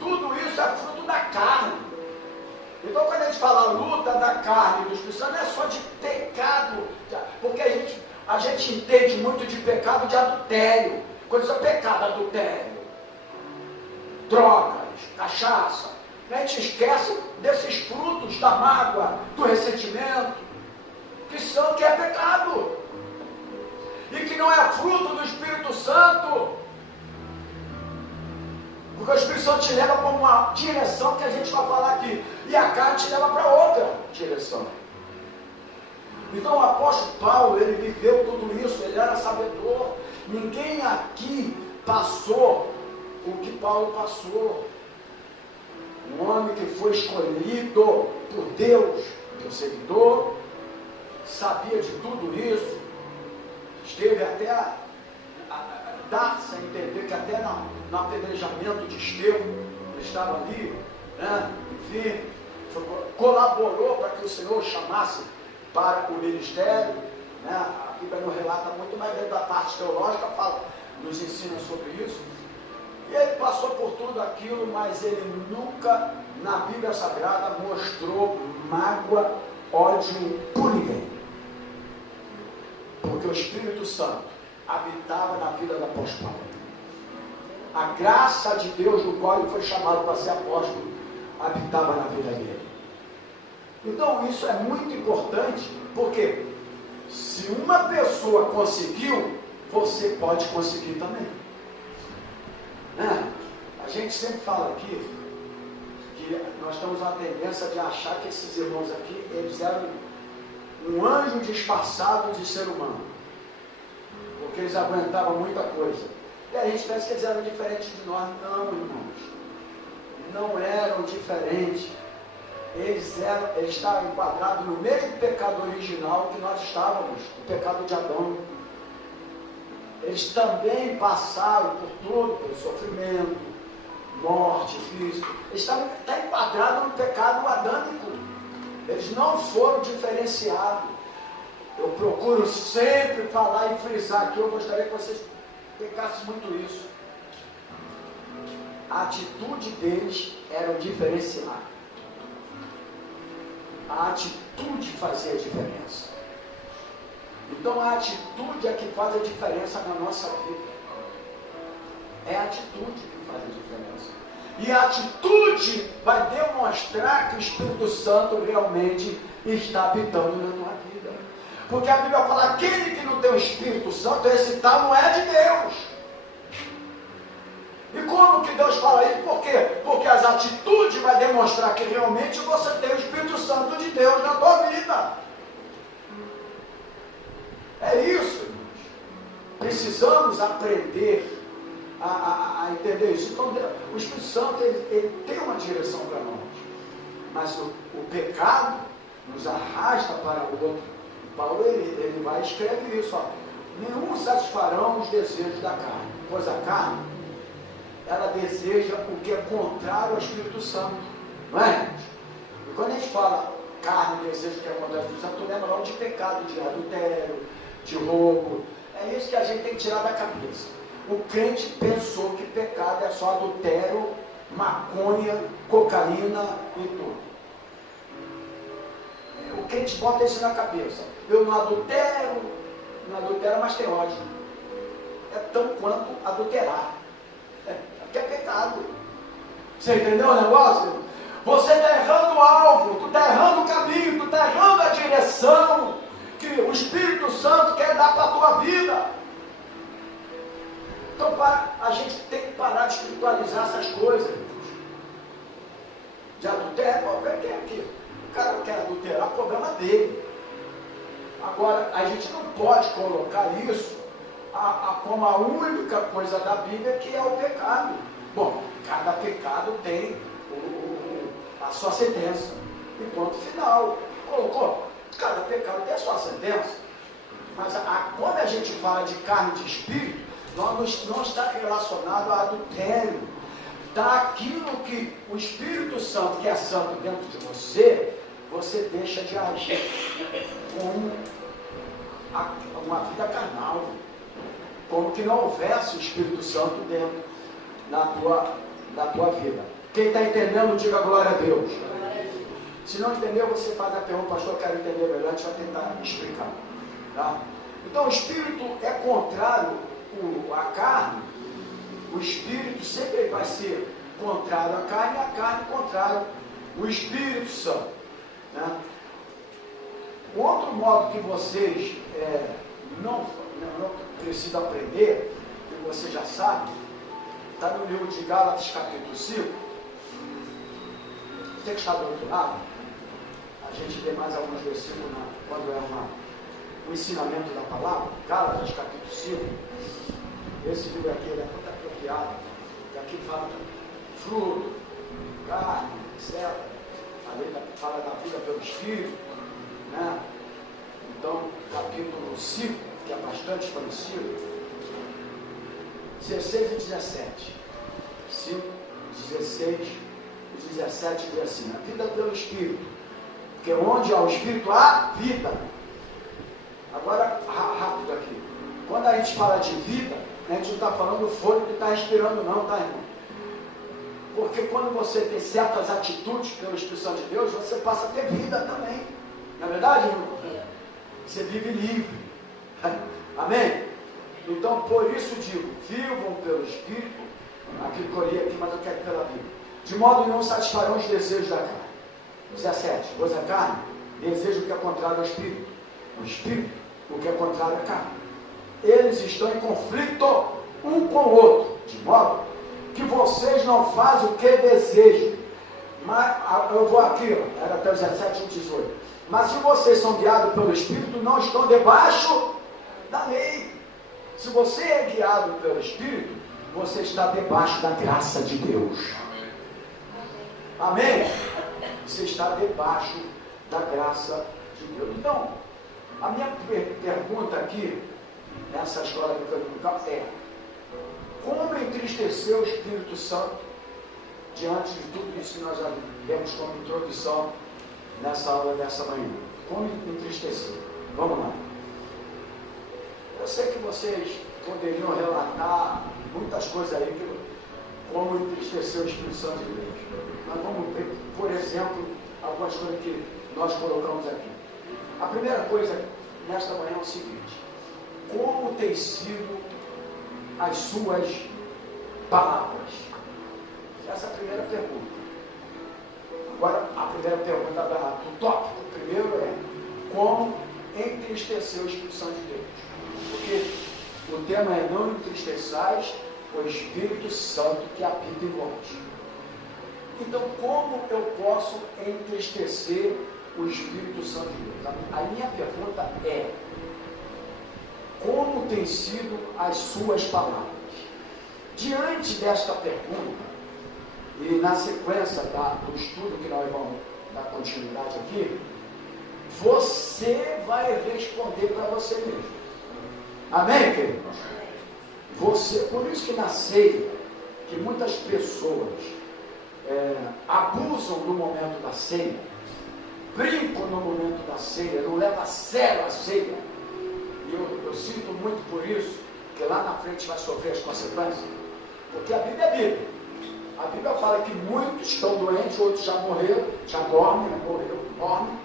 Tudo isso é fruto da carne. Então quando a gente fala luta da carne e do Espírito Santo, não é só de pecado, porque a gente entende muito de pecado de adultério. Quando isso é pecado, adultério, drogas, cachaça. A gente esquece desses frutos da mágoa, do ressentimento, que é pecado. E que não é fruto do Espírito Santo. Porque o Espírito Santo te leva para uma direção que a gente vai falar aqui. E a carne te leva para outra direção. Então o apóstolo Paulo, ele viveu tudo isso, ele era sabedor. Ninguém aqui passou o que Paulo passou. Um homem que foi escolhido por Deus, perseguidor, sabia de tudo isso, esteve até a dar-se a entender que até no apedrejamento de Estevão, ele estava ali, né? Enfim, colaborou para que o Senhor chamasse para o ministério, né? A Bíblia não relata muito, mas dentro da parte teológica nos ensina sobre isso. E ele passou por tudo aquilo, mas ele nunca, na Bíblia Sagrada, mostrou mágoa, ódio por ninguém. Porque o Espírito Santo habitava na vida do apóstolo Paulo. A graça de Deus, no qual ele foi chamado para ser apóstolo, habitava na vida dele. Então isso é muito importante, porque se uma pessoa conseguiu, você pode conseguir também. A gente sempre fala aqui que nós temos uma tendência de achar que esses irmãos aqui, eles eram um anjo disfarçado de ser humano, porque eles aguentavam muita coisa. E a gente pensa que eles eram diferentes de nós. Não, irmãos, não eram diferentes. Eles estavam enquadrados no mesmo pecado original que nós estávamos, o pecado de Adão. Eles também passaram por tudo, pelo sofrimento, morte física. Eles estão enquadrados no pecado adâmico. Eles não foram diferenciados. Eu procuro sempre falar e frisar aqui, eu gostaria que vocês pegassem muito isso. A atitude deles era o diferencial. A atitude fazia a diferença. Então a atitude é que faz a diferença na nossa vida. É a atitude que faz a diferença. E a atitude vai demonstrar que o Espírito Santo realmente está habitando na tua vida. Porque a Bíblia fala, aquele que não tem o Espírito Santo, esse tal não é de Deus. E como que Deus fala isso? Por quê? Porque as atitudes vai demonstrar que realmente você tem o Espírito Santo de Deus na tua vida. É isso, irmãos. Precisamos aprender a entender isso. Então, o Espírito Santo ele tem uma direção para nós. Mas o pecado nos arrasta para o outro. Paulo ele vai e escreve isso. Ó. Nenhum satisfarão os desejos da carne. Pois a carne, ela deseja o que é contrário ao Espírito Santo. Não é, gente? E quando a gente fala carne, desejo que é contrário ao Espírito Santo, tu lembra logo de pecado, de adultério, de roubo. É isso que a gente tem que tirar da cabeça. O crente pensou que pecado é só adultério, maconha, cocaína e tudo. O crente bota isso na cabeça. Eu não adultero, mas tem ódio. É tão quanto adulterar. Porque é pecado. Você entendeu o negócio? Você está errando o alvo, tu está errando o caminho, tu está errando a direção que o Espírito Santo quer dar para a tua vida. Então a gente tem que parar de espiritualizar essas coisas. De adultério, o cara quer adulterar, o problema dele. Agora, a gente não pode colocar isso como a única coisa da Bíblia que é o pecado. Bom, cada pecado tem a sua sentença. E ponto final. Colocou? Cada pecado tem a sua sentença. Mas quando a gente fala de carne e de espírito, não está relacionado a adultério. Daquilo que o Espírito Santo, que é santo dentro de você, você deixa de agir com uma vida carnal. Como que não houvesse o Espírito Santo dentro da tua vida. Quem está entendendo, diga glória a Deus. Se não entendeu, você faz a pergunta, pastor, eu quero entender melhor, deixa eu tentar explicar. Tá? Então o Espírito é contrário à carne. O Espírito sempre vai ser contrário à carne, e a carne contrário ao Espírito Santo. Né? O outro modo que vocês não precisam aprender, que você já sabe, está no livro de Gálatas, capítulo 5. Tem que estar do outro lado. A gente lê mais alguns versículos quando é um ensinamento da palavra. Gálatas, capítulo 5. Esse livro aqui ele é muito apropriado. E aqui fala fruto, carne, etc. Ali fala da vida pelo Espírito. Né? Então, capítulo 5, que é bastante conhecido, 16 e 17. 5, 16 e 17 diz assim: a vida pelo Espírito, porque onde há o Espírito há vida. Agora, rápido aqui. Quando a gente fala de vida, a gente não está falando do fôlego que está respirando não, tá, irmão? Porque quando você tem certas atitudes pela Espírito Santo de Deus, você passa a ter vida também. Não é verdade, irmão? Você vive livre. Amém? Então, por isso digo, vivam pelo Espírito, aquilo que eu li aqui, mas eu quero pela Bíblia. De modo não satisfarão os desejos da carne. 17. Pois a carne deseja o que é contrário ao Espírito. O Espírito, o que é contrário à carne. Eles estão em conflito um com o outro, de modo que vocês não fazem o que desejam. Mas, eu vou aqui, era até 17 e 18. Mas se vocês são guiados pelo Espírito, não estão debaixo da lei. Se você é guiado pelo Espírito, você está debaixo da graça de Deus. Amém? Você está debaixo da graça de Deus. Então, a minha pergunta aqui, nessa história do caminho é: como entristecer o Espírito Santo diante de tudo isso que nós já vemos como introdução nessa aula dessa manhã? Como entristecer? Vamos lá. Eu sei que vocês poderiam relatar muitas coisas aí, como entristecer o Espírito Santo de Deus. Mas vamos ver, por exemplo, algumas coisas que nós colocamos aqui. A primeira coisa nesta manhã é o seguinte: como tem sido as suas palavras? Essa é a primeira pergunta. Agora, a primeira pergunta do tópico, primeiro é: como entristecer o Espírito Santo de Deus? Porque o tema é não entristeçais o Espírito Santo que habita em vós. Então, como eu posso entristecer o Espírito Santo de Deus? A minha pergunta é: como têm sido as suas palavras? Diante desta pergunta, e na sequência do estudo que nós vamos dar continuidade aqui, você vai responder para você mesmo. Amém, querido? Por isso que na ceia, que muitas pessoas abusam do momento da ceia, brincam no momento da ceia, não levam a sério a ceia. E eu sinto muito por isso, que lá na frente vai sofrer as consequências. Porque a Bíblia é Bíblia. A Bíblia fala que muitos estão doentes, outros já morreram, já dormem, dormem,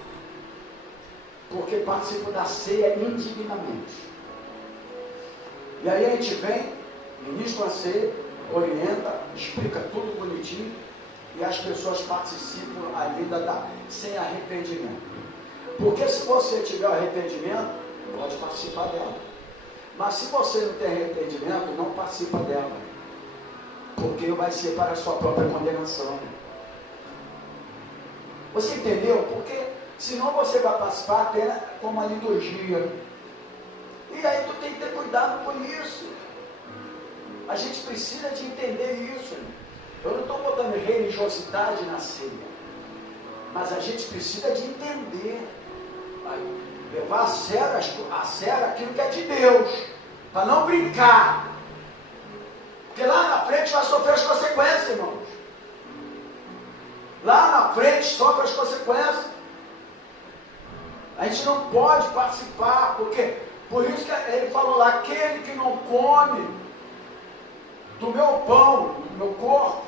porque participam da ceia indignamente. E aí a gente vem, ministra a ceia, orienta, explica tudo bonitinho, e as pessoas participam ainda sem arrependimento. Porque se você tiver arrependimento, pode participar dela. Mas se você não tem arrependimento, não participa dela. Porque vai ser para a sua própria condenação. Você entendeu? Porque senão você vai participar até com uma liturgia. E aí tu tem que ter cuidado com isso. A gente precisa de entender isso. Eu não estou botando religiosidade na ceia, mas a gente precisa de entender, levar a sério aquilo que é de Deus, para não brincar, porque lá na frente vai sofrer as consequências, irmãos. Lá na frente sofre as consequências. A gente não pode participar, porque por isso que ele falou lá: aquele que não come do meu pão, do meu corpo,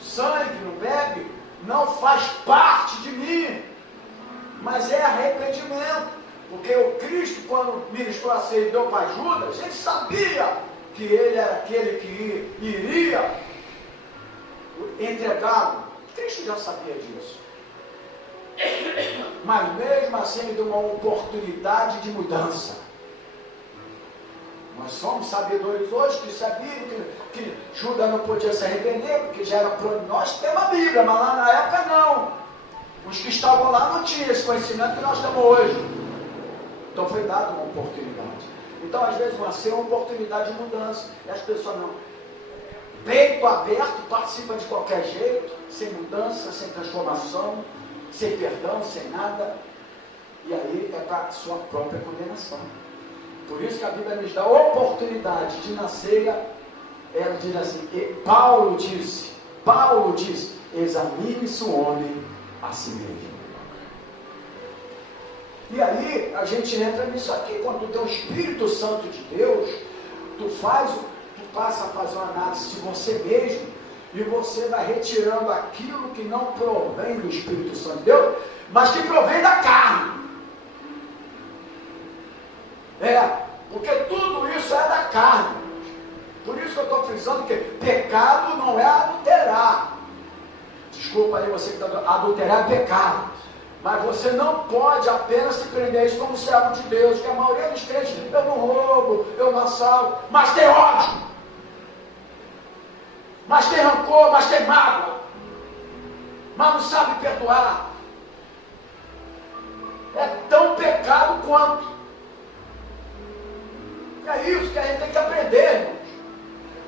sangue, não bebe, não faz parte de mim. Mas é arrependimento. Porque o Cristo, quando ministrou a ceia e deu para Judas, ele sabia que ele era aquele que iria entregá-lo. Cristo já sabia disso. Mas mesmo assim ele deu uma oportunidade de mudança. Nós somos sabedores hoje que sabiam que Judas não podia se arrepender, porque já era para nós temos a Bíblia, mas lá na época não. Os que estavam lá não tinham esse conhecimento que nós temos hoje. Então foi dada uma oportunidade. Então às vezes uma ceia é uma oportunidade de mudança. E as pessoas não. Peito aberto, participam de qualquer jeito, sem mudança, sem transformação, sem perdão, sem nada. E aí é para a sua própria condenação. Por isso que a Bíblia nos dá a oportunidade de na ceia, ela diz assim, Paulo disse, examine-se o homem a si mesmo. E aí a gente entra nisso aqui, quando tu tem o Espírito Santo de Deus, tu passa a fazer uma análise de você mesmo, e você vai retirando aquilo que não provém do Espírito Santo de Deus, mas que provém da carne. Porque tudo isso é da carne. Por isso que eu estou frisando que pecado não é adulterar. Desculpa aí você que está adulterar é pecado. Mas você não pode apenas se prender a isso como servo de Deus, que a maioria dos crentes, eu não roubo, eu não assalto, mas tem ódio, mas tem rancor, mas tem mágoa, mas não sabe perdoar. É tão pecado quanto. É isso que a gente tem que aprender, irmãos.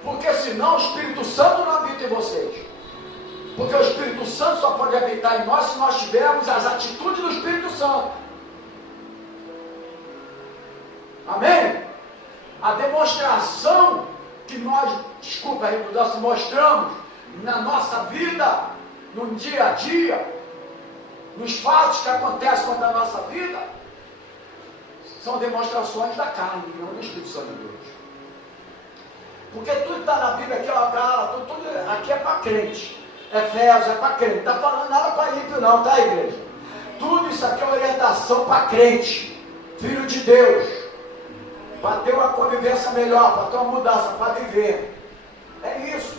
Porque senão o Espírito Santo não habita em vocês. Porque o Espírito Santo só pode habitar em nós se nós tivermos as atitudes do Espírito Santo. Amém? A demonstração que nós, nós mostramos na nossa vida, no dia a dia, nos fatos que acontecem contra a nossa vida, são demonstrações da carne, não do Espírito Santo de Deus. Porque tudo está na Bíblia aqui, tudo aqui é para crente. Efésios é para crente. Não está falando nada para ímpio não, tá, igreja? Tudo isso aqui é orientação para crente, filho de Deus, para ter uma convivência melhor, para ter uma mudança, para viver. É isso.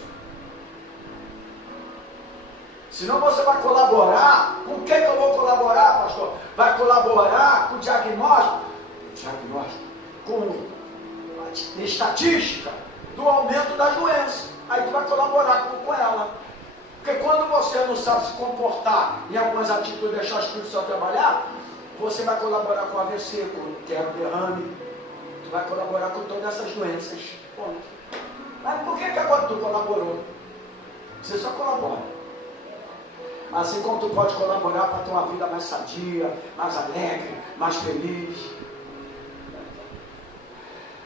Senão você vai colaborar. Com quem que eu vou colaborar, pastor? Vai colaborar com o diagnóstico, com estatística, do aumento das doenças. Aí tu vai colaborar com ela. Porque quando você não sabe se comportar em algumas atitudes, deixar o Espírito Santo trabalhar, você vai colaborar com AVC, com derrame, tu vai colaborar com todas essas doenças. Ponto. Mas por que agora tu colaborou? Você só colabora. Assim como tu pode colaborar para ter uma vida mais sadia, mais alegre, mais feliz.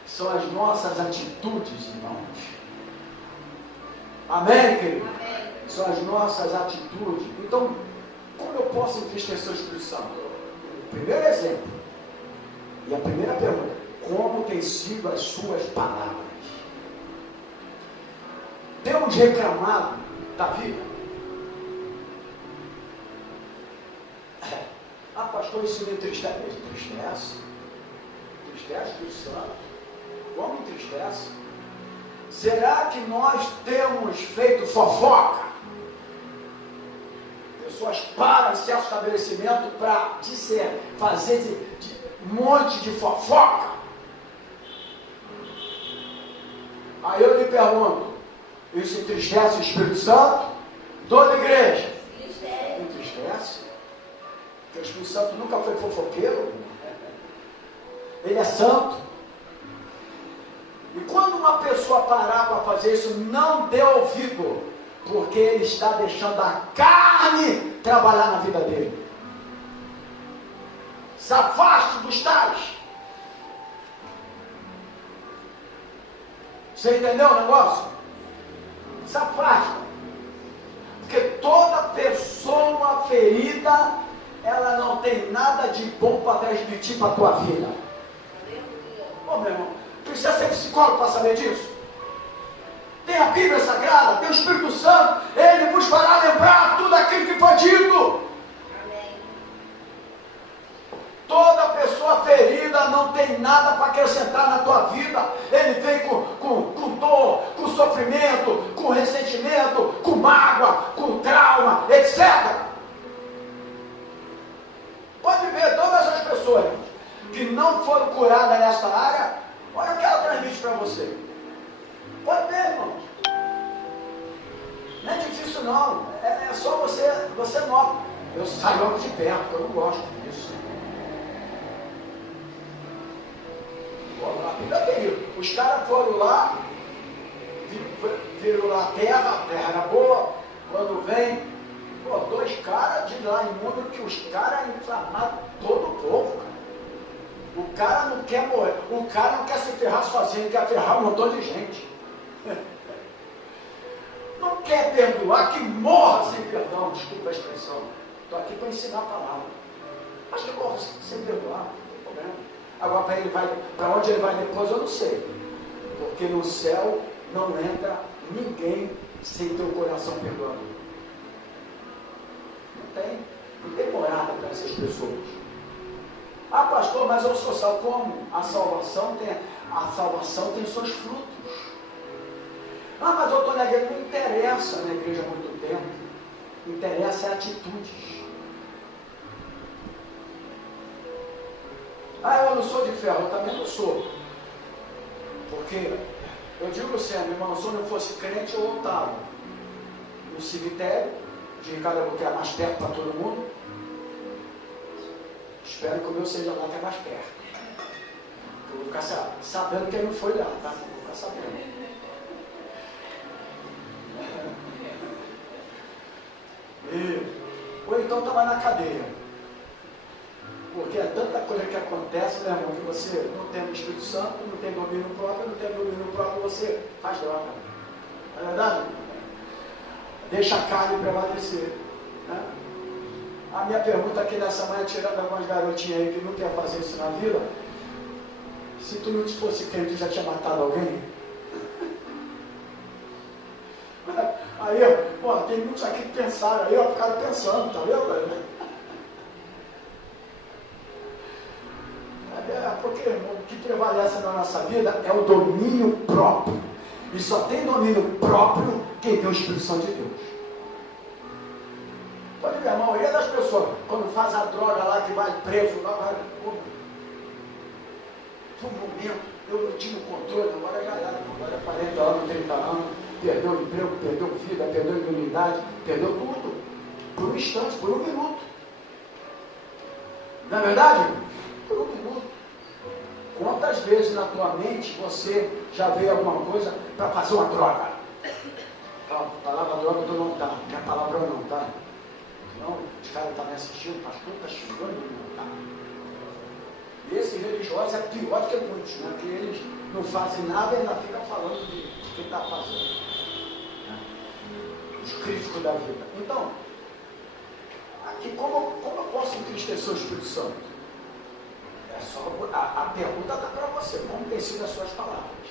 São as nossas atitudes, irmãos. Amém, querido? Amém. São as nossas atitudes. Então, como eu posso entristecer o Espírito Santo? O primeiro exemplo, e a primeira pergunta: como têm sido as suas palavras? Temos reclamado da vida? Ah, pastor, isso me entristece. Entristece o Espírito Santo. Como entristece? Será que nós temos feito fofoca? Pessoas param em certo estabelecimento para fazer um monte de fofoca. Aí eu lhe pergunto: isso entristece o Espírito Santo? Toda igreja? Entristece. Porque o Espírito Santo nunca foi fofoqueiro. Ele é santo. E quando uma pessoa parar para fazer isso, não dê ouvido, porque ele está deixando a carne trabalhar na vida dele. Se afaste dos tais. Você entendeu o negócio? Se afasta. Porque toda pessoa ferida, ela não tem nada de bom para transmitir para a tua vida. Ô, meu irmão, precisa ser psicólogo para saber disso. Tem a Bíblia Sagrada, tem o Espírito Santo, ele nos fará lembrar tudo aquilo que foi dito. Amém. Toda pessoa ferida não tem nada para acrescentar na tua vida. Ele vem com dor, com sofrimento, com ressentimento, com mágoa, com trauma, etc. Pode ver todas as pessoas que não foram curadas nesta área. Olha o que ela transmite para você. Pode ver, irmãos. Não é difícil não. É só você nota. Eu saio logo de perto, porque eu não gosto disso. Pô, a Bíblia tem isso. Os caras foram lá, viram lá a terra era boa. Quando vem, dois caras de lá imundo, que os caras inflamaram todo o povo, cara. O cara não quer morrer, o cara não quer se ferrar sozinho, ele quer ferrar um montão de gente. Não quer perdoar, que morra sem perdão, desculpa a expressão. Estou aqui para ensinar a palavra. Mas que morra sem perdoar, não tem problema. Agora para onde ele vai depois eu não sei. Porque no céu não entra ninguém sem ter o coração perdoador. Não tem morada para essas pessoas. Ah, pastor, mas eu sou salvo. Como? A salvação tem seus frutos. Ah, mas eu estou na igreja. Não interessa na igreja há muito tempo. Interessa é atitudes. Ah, eu não sou de ferro. Eu também não sou. Porque eu digo sempre, irmão, se eu não fosse crente, eu voltava no cemitério de Ricardo Albuquerque, é mais perto para todo mundo. Espero que o meu seja lá, que é mais perto. Eu vou ficar sabendo que ele não foi lá, tá? Vou ficar sabendo. Ou então estava na cadeia. Porque é tanta coisa que acontece, meu irmão, que você não tem o Espírito Santo, não tem domínio próprio, não tem domínio próprio, você faz droga. Não é verdade? Deixa a carne prevalecer. Né? A minha pergunta aqui nessa manhã, tirando algumas garotinhas aí que não quer fazer isso na vida: se tu não fosse crente, tu já tinha matado alguém? Aí, pô, tem muitos aqui que pensaram, aí eu ficaram pensando, tá vendo? Porque, irmão, o que prevalece na nossa vida é o domínio próprio. E só tem domínio próprio quem tem o Espírito Santo de Deus. Pode ver, a maioria das pessoas, quando faz a droga lá, que vai preso, lá vai, no momento, eu tinha o controle, agora já era, agora é 40 anos, 30 anos, perdeu o emprego, perdeu vida, perdeu a imunidade, perdeu tudo, por um instante, por um minuto. Não é verdade? Por um minuto. Quantas vezes na tua mente você já veio alguma coisa para fazer uma droga? A palavra droga tu não tá, minha palavra não tá. Não, os caras estão me assistindo, o pastor está xingando, não tá. E esse religioso é pior do que muitos, né? Porque eles não fazem nada e ainda ficam falando de quem está fazendo. Né? Os críticos da vida. Então, aqui, como eu posso entristecer o Espírito Santo? É só, a pergunta está para você, como tem sido as suas palavras?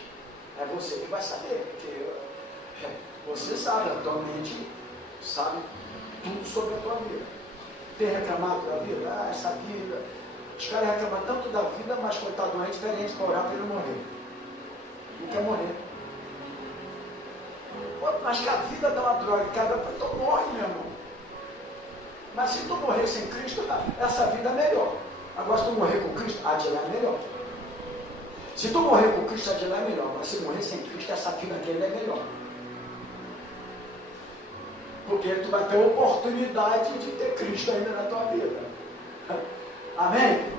É você que vai saber, porque você sabe, a tua mente sabe tudo sobre a tua vida. Tem reclamado da vida? Essa vida. Os caras reclamam tanto da vida, mas quando está doente, tem gente para orar para ele morrer. Não quer morrer. Pô, mas que a vida dá uma droga, então morre, meu irmão. Mas se tu morrer sem Cristo, essa vida é melhor. Agora, se tu morrer com Cristo, a de lá é melhor. Se tu morrer com Cristo, a de lá é melhor. Mas se morrer sem Cristo, essa vida aqui é melhor. Porque tu vai ter a oportunidade de ter Cristo ainda na tua vida. Amém?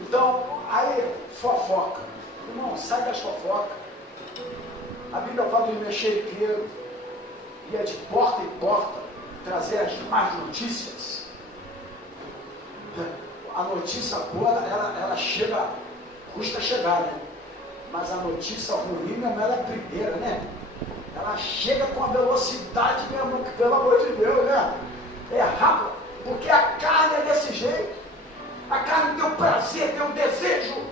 Então, aí, fofoca. Irmão, sai das fofocas. A Bíblia fala de mexeriqueiro. Ia de porta em porta trazer as más notícias. A notícia boa, ela chega, custa chegar, né? Mas a notícia ruim, mesmo, ela é primeira, né? Ela chega com a velocidade, meu irmão, que pelo amor de Deus, né? É rápido, porque a carne é desse jeito. A carne tem o prazer, tem o desejo,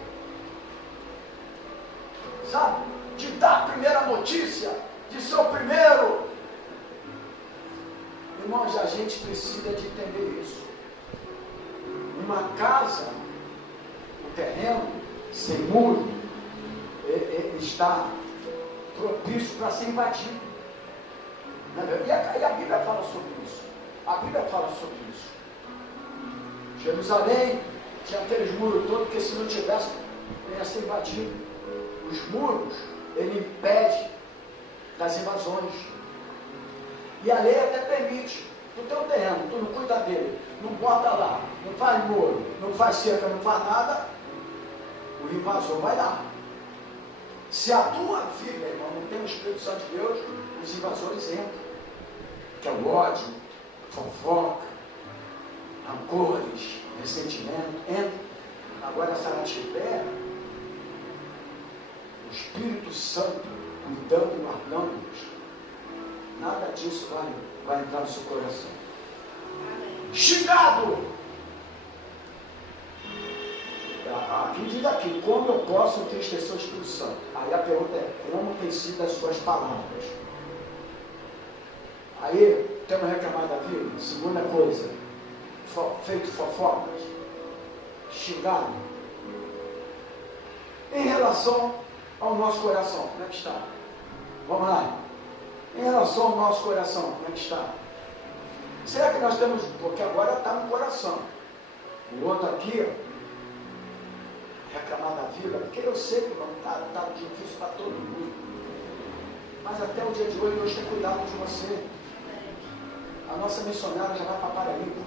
sabe? De dar a primeira notícia, de ser o primeiro. Irmãos, a gente precisa de entender isso. Uma casa, um terreno, sem muro, está propício para ser invadido. E a Bíblia fala sobre isso. A Bíblia fala sobre isso. Jerusalém tinha aqueles muros todos, porque se não tivesse, ia ser invadido. Os muros, ele impede das invasões. E a lei até permite. Tu tem um terreno, tu não cuida dele, não bota lá, não faz muro, não faz cerca, não faz nada, o invasor vai lá. Se a tua vida, irmão, não tem o Espírito Santo de Deus, os invasores entram. Que é o ódio, fofoca, rancores, ressentimento, entra. Agora, se ela tiver o Espírito Santo cuidando e guardando-nos, nada disso vai entrar no seu coração. Xingado! Aqui diz aqui, como eu posso entristecer o Espírito Santo? Aí a pergunta é, como tem sido as suas palavras? Aí, temos reclamado da vida. Segunda coisa, feito fofocas, xingado. Em relação ao nosso coração, como é que está? Vamos lá. Em relação ao nosso coração, como é que está? Será que nós temos, porque agora está no coração. O outro aqui, reclamar da vida, porque eu sei que está difícil para todo mundo. Mas até o dia de hoje, Deus tem cuidado de você. A nossa missionária já vai para Paraíba.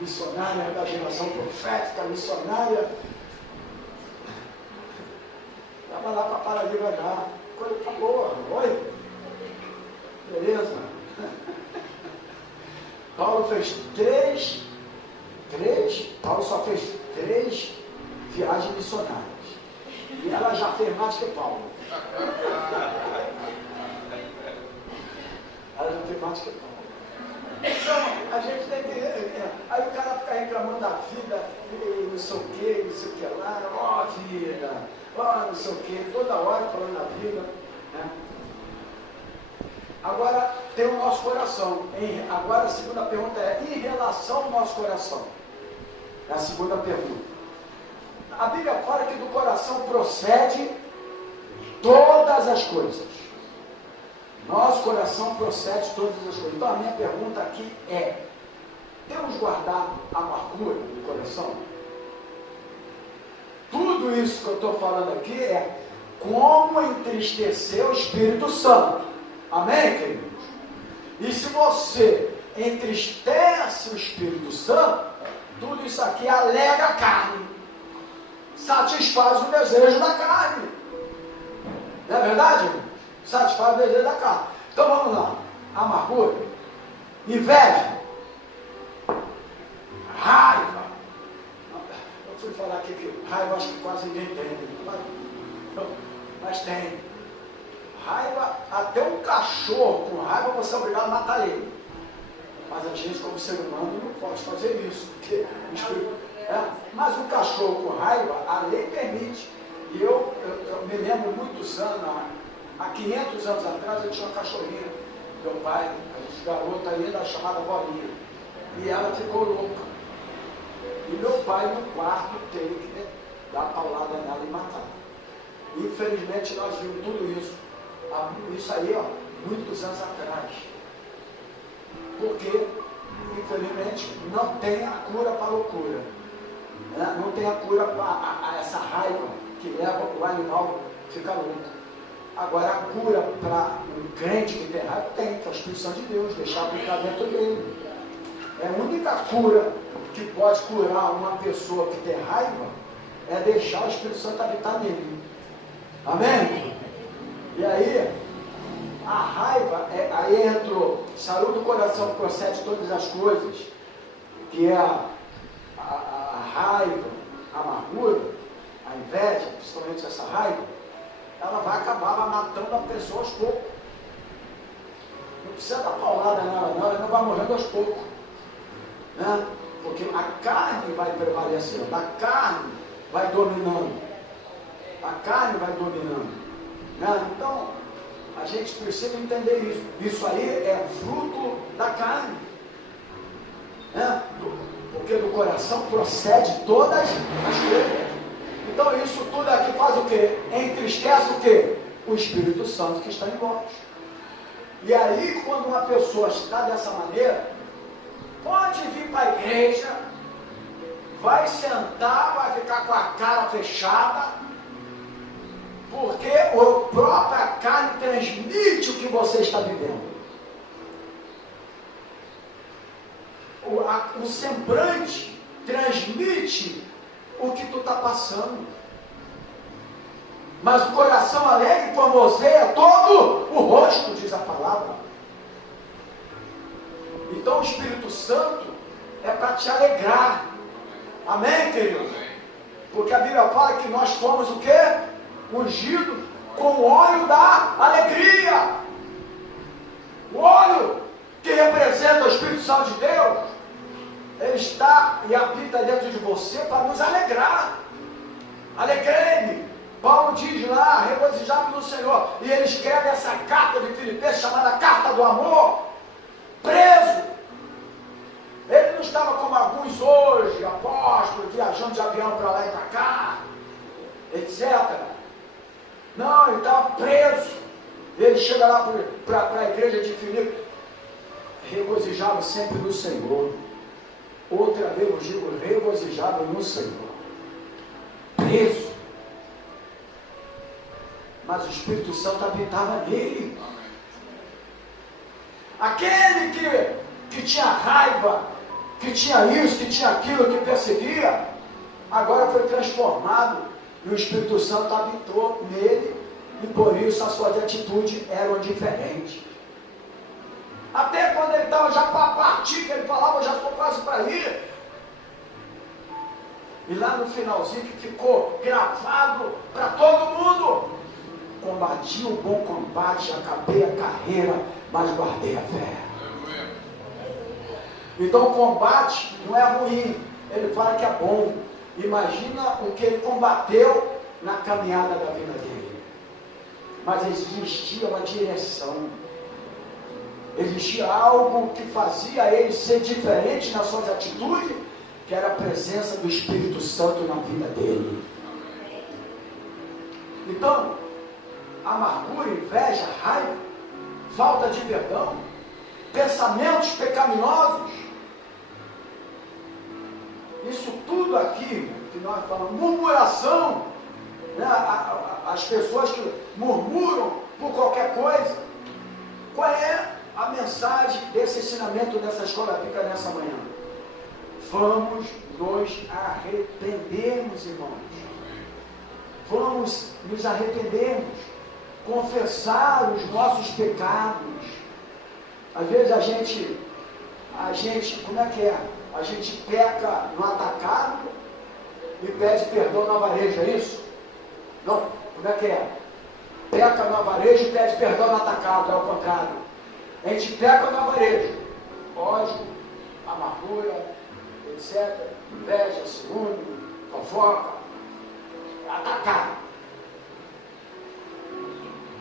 Missionária da geração profética, missionária. Já vai lá para Paraíba já. Coisa tá boa. Oi? Beleza? Paulo fez Paulo só fez 3 viagens missionárias. E ela já fez mais que Paulo. Ela já fez mais que Paulo. Então, a gente tem que... Aí o cara fica reclamando da vida, e não sei o que, não sei o que lá, ó vida, ó não sei o que, toda hora falando da vida. Né? Agora tem o nosso coração. Agora a segunda pergunta é, em relação ao nosso coração? É a segunda pergunta. A Bíblia fala que do coração procede todas as coisas. Nosso coração procede todas as coisas. Então a minha pergunta aqui é, temos guardado a amargura no coração? tudo isso que eu estou falando aqui é como entristecer o Espírito Santo. Amém, queridos? E se você entristece o Espírito Santo, tudo isso aqui alega a carne, satisfaz o desejo da carne. Não é verdade, irmão? Satisfaz o desejo da carne. Então vamos lá. Amargura, inveja, raiva. Eu fui falar aqui que raiva acho que quase ninguém tem, mas tem. Raiva, até um cachorro com raiva você é obrigado a matar ele. Mas a gente, como ser humano, não pode fazer isso. Porque, mas um cachorro com raiva, a lei permite. E eu me lembro muitos anos, há 500 anos atrás, eu tinha uma cachorrinha. Meu pai, a gente garota ainda, chamada Bolinha. E ela ficou louca. E meu pai, no quarto, teve que dar paulada nela e matar. Infelizmente, nós vimos tudo isso. Isso aí, ó, muitos anos atrás. Porque, infelizmente, não tem a cura para a loucura. Né? Não tem a cura para essa raiva que leva o animal a ficar louco. Agora, a cura para um crente que tem raiva, tem, que é a Espírito Santo de Deus, deixar aplicar dentro dele. É a única cura que pode curar uma pessoa que tem raiva, é deixar o Espírito Santo habitar nele. Amém? E aí, a raiva, aí entrou, saiu do coração que procede todas as coisas, que é a raiva, a amargura, a inveja, principalmente essa raiva, ela vai acabar matando a pessoa aos poucos. Não precisa dar paulada nela, não, ela não vai morrendo aos poucos. Né? Porque a carne vai prevalecendo, a carne vai dominando. A carne vai dominando. Né? Então, a gente precisa entender isso. Isso aí é fruto da carne. Né? Porque do coração procede todas as coisas. Então isso tudo aqui faz o quê? Entristece o quê? O Espírito Santo que está em nós. E aí, quando uma pessoa está dessa maneira, pode vir para a igreja, vai sentar, vai ficar com a cara fechada, porque a própria carne transmite o que você está vivendo. O semblante transmite o que tu está passando. Mas o coração alegre com você é todo o rosto, diz a palavra. Então o Espírito Santo é para te alegrar. Amém, querido? Porque a Bíblia fala que nós fomos o quê? Ungidos com o óleo da alegria. O óleo que representa o Espírito Santo de Deus, ele está e habita dentro de você para nos alegrar. Alegrei-me. Paulo diz lá, regozijado no Senhor. E ele escreve essa carta de Filipenses, chamada Carta do Amor, preso. Ele não estava como alguns hoje, apóstolos, viajando de avião para lá e para cá, etc. Não, ele estava preso. Ele chega lá para a igreja de Filipe, regozijado sempre no Senhor. Outra vez eu digo, regozijado no Senhor. Preso. Mas o Espírito Santo habitava nele. Aquele que tinha raiva, que tinha isso, que tinha aquilo, que perseguia, agora foi transformado e o Espírito Santo habitou nele e por isso as suas atitudes eram diferentes. Até quando ele estava já para partir, que ele falava, eu já estou quase para ir. E lá no finalzinho que ficou gravado para todo mundo: combati o bom combate, acabei a carreira, mas guardei a fé. Então o combate não é ruim, ele fala que é bom. Imagina o que ele combateu na caminhada da vida dele. Mas existia uma direção. Existia algo que fazia ele ser diferente nas suas atitudes, que era a presença do Espírito Santo na vida dele. Então, amargura, inveja, raiva, falta de perdão, pensamentos pecaminosos, isso tudo aqui que nós falamos, murmuração, Né? As pessoas que murmuram por qualquer coisa. Qual é a mensagem desse ensinamento dessa escola bíblica nessa manhã? Vamos nos arrependermos, irmãos. Vamos nos arrependermos, confessar os nossos pecados. Às vezes a gente, como é que é? A gente peca no atacado e pede perdão na varejo, é isso? Não, como é que é? Peca no varejo e pede perdão no atacado, é o contrário. A gente peca no varejo, ódio, amargura, etc., inveja, ciúme, fofoca, atacar.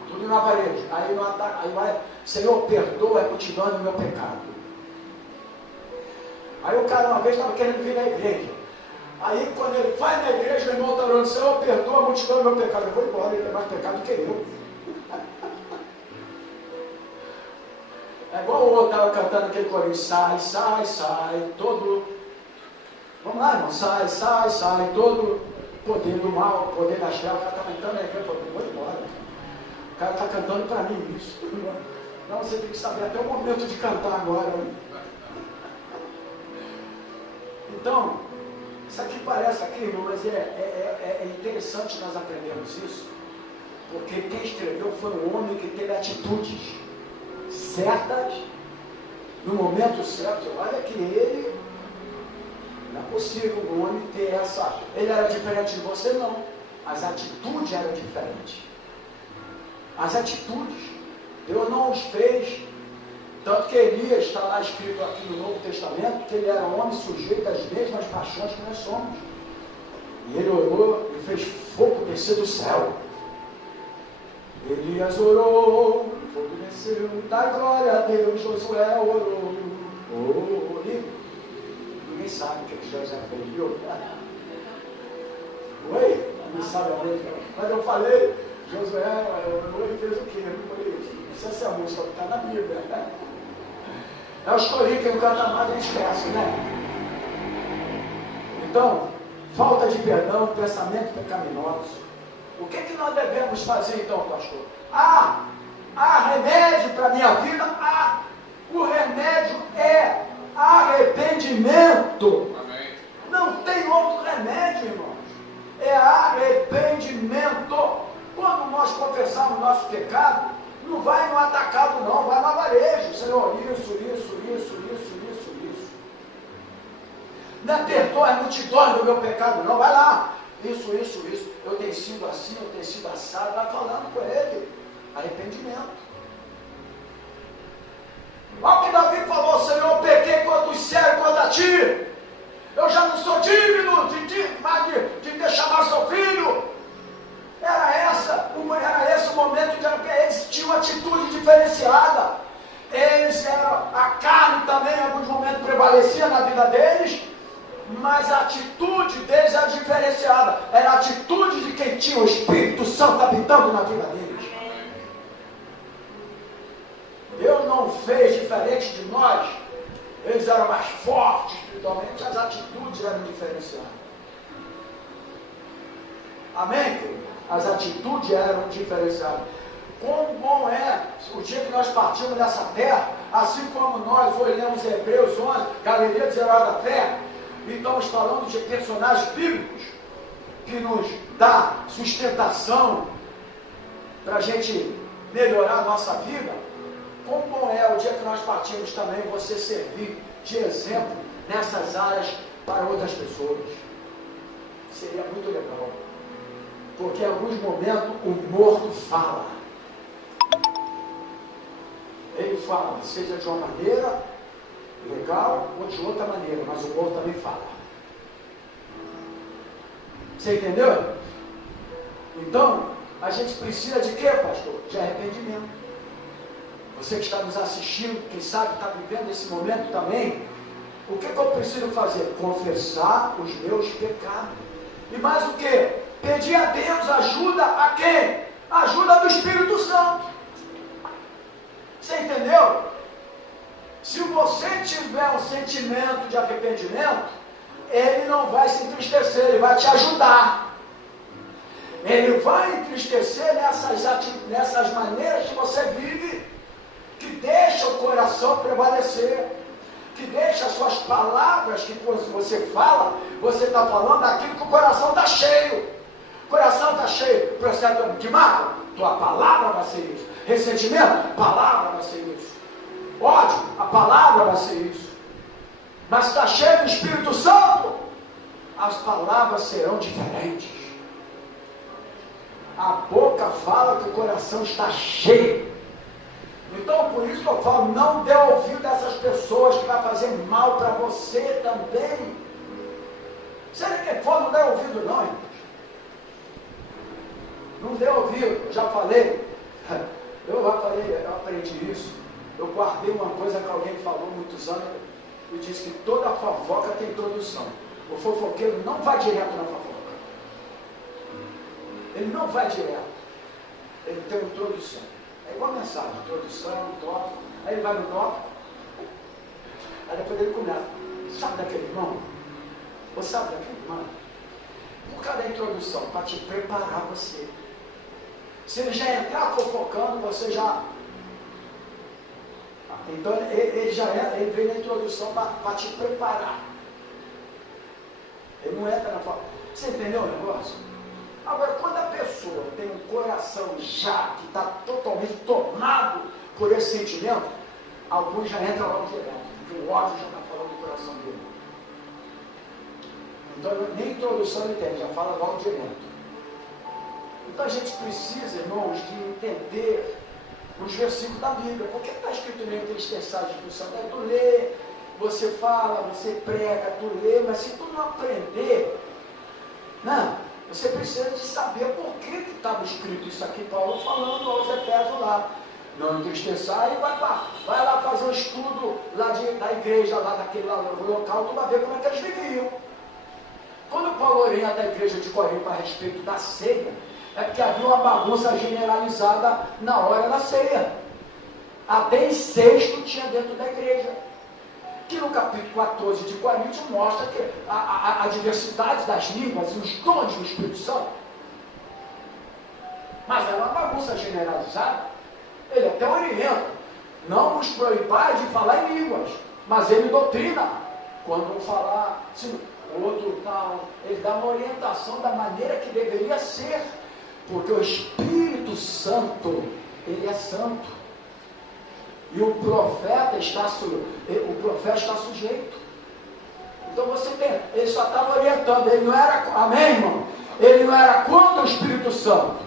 Tudo na varejo. Aí vai, Senhor, perdoa a multidão do meu pecado. Aí o cara uma vez estava querendo vir na igreja. Aí quando ele vai na igreja, o irmão está orando, Senhor, perdoa a multidão do meu pecado. Eu vou embora, ele tem mais pecado que eu. É igual o outro estava cantando aquele corinho, sai, sai, sai, todo. Vamos lá, irmão, sai, sai, sai, todo poder do mal, poder das trevas. O cara está cantando na igreja, eu vou embora. O cara está cantando para mim isso. Não, você tem que saber até o momento de cantar agora. Então, isso aqui parece aqui, irmão, mas é interessante nós aprendermos isso, porque quem escreveu foi um homem que teve atitudes certas, no momento certo. Olha que ele, não é possível um homem ter essa, ele era diferente de você, não, as atitudes eram diferentes. As atitudes, Deus não os fez, tanto que Elias está lá escrito aqui no Novo Testamento, que ele era um homem sujeito às mesmas paixões que nós somos. E ele orou e fez fogo descer do céu. Elias orou, o fogo desceu, dá glória a Deus, Josué orou. Ninguém sabe o que Josué fez, viu? Oi? Ninguém sabe a mesma. Mas eu falei, Josué orou e fez o quê? Não sei se é a música que está na Bíblia, né? É os corinhos que não canta mais, a gente esquece, né? Então, falta de perdão, pensamento pecaminoso. O que nós devemos fazer então, pastor? Há remédio para a minha vida? O remédio é arrependimento. Amém. Não tem outro remédio, irmãos. É arrependimento. Quando nós confessarmos nosso pecado, não vai no atacado não, vai no varejo. Senhor, isso. Não é perdoa as multidões do meu pecado, não. Vai lá. Isso. Eu tenho sido assim, eu tenho sido assado. Vai falando com ele. Arrependimento. Olha o que Davi falou, Senhor, eu pequei contra os céus e contra ti. Eu já não sou digno de te chamar seu filho. Era esse o momento de eles tinham uma atitude diferenciada. A carne também em alguns momentos prevalecia na vida deles, mas a atitude deles era diferenciada. Era a atitude de quem tinha o Espírito Santo habitando na vida deles. Deus não fez diferente de nós. Eles eram mais fortes espiritualmente, as atitudes eram diferenciadas. Amém, querido? As atitudes eram diferenciadas. Quão bom é o dia que nós partimos dessa terra, assim como nós olhamos Hebreus 11, Galeria dos Heróis da Fé, e estamos falando de personagens bíblicos que nos dá sustentação para a gente melhorar a nossa vida. Quão bom é o dia que nós partimos também você servir de exemplo nessas áreas para outras pessoas. Seria muito legal. Porque em alguns momentos o morto fala. Ele fala, seja de uma maneira legal ou de outra maneira, mas o morto também fala. Você entendeu? Então, a gente precisa de quê, pastor? De arrependimento. Você que está nos assistindo, quem sabe está vivendo esse momento também, o que eu preciso fazer? Confessar os meus pecados. E mais o que? Pedir a Deus ajuda a quem? Ajuda do Espírito Santo. Você entendeu? Se você tiver um sentimento de arrependimento, ele não vai se entristecer, ele vai te ajudar. Ele vai entristecer nessas maneiras que você vive, que deixa o coração prevalecer, que deixa as suas palavras que você fala, você está falando daquilo que o coração está cheio. O coração está cheio, processo de mal, tua palavra vai ser isso. Ressentimento, palavra vai ser isso. Ódio, a palavra vai ser isso. Mas está cheio do Espírito Santo, as palavras serão diferentes. A boca fala que o coração está cheio. Então, por isso que eu falo, não dê ouvido a essas pessoas que vai fazer mal para você também. Seja quem for, não dê ouvido não, irmãos. Não dê ouvido, eu já falei. Eu aprendi isso. Eu guardei uma coisa que alguém falou há muitos anos e disse que toda fofoca tem introdução. O fofoqueiro não vai direto na fofoca. Ele não vai direto. Ele tem uma introdução. É igual a mensagem, introdução, tópico. Aí ele vai no tópico. Aí depois ele começa. Sabe daquele irmão? Você sabe daquele irmão? Por causa da introdução, para te preparar você. Se ele já entrar fofocando, você já... Então ele vem na introdução para te preparar. Ele não entra na fofoca. Você entendeu o negócio? Agora, quando a pessoa tem um coração já que está totalmente tomado por esse sentimento, alguns já entram logo direto, porque o ódio já está falando do coração dele. Então, nem introdução ele tem, já fala logo direto. Então, a gente precisa, irmãos, de entender os versículos da Bíblia. Porque está escrito nem entristeçais do Santo. Aí tu lê, você fala, você prega, tu lê, mas se tu não aprender, não. Você precisa de saber por que estava escrito isso aqui, Paulo falando aos Efésios lá. Não entristeçar e vai lá fazer um estudo lá da igreja, lá daquele lá, no local, tu vai ver como é que eles viviam. Quando Paulo orienta a igreja de Corinto a respeito da ceia, é porque havia uma bagunça generalizada na hora da ceia. Até incesto tinha dentro da igreja. Que no capítulo 14 de Coríntios mostra que a diversidade das línguas e os dons do Espírito Santo. Mas era uma bagunça generalizada. Ele até orienta, não nos proibai de falar em línguas, mas ele doutrina. Quando um falar, se o outro tal, ele dá uma orientação da maneira que deveria ser, porque o Espírito Santo, ele é santo. E o profeta está sujeito. Então você tem, ele só estava orientando, ele não era, amém, irmão? Ele não era contra o Espírito Santo,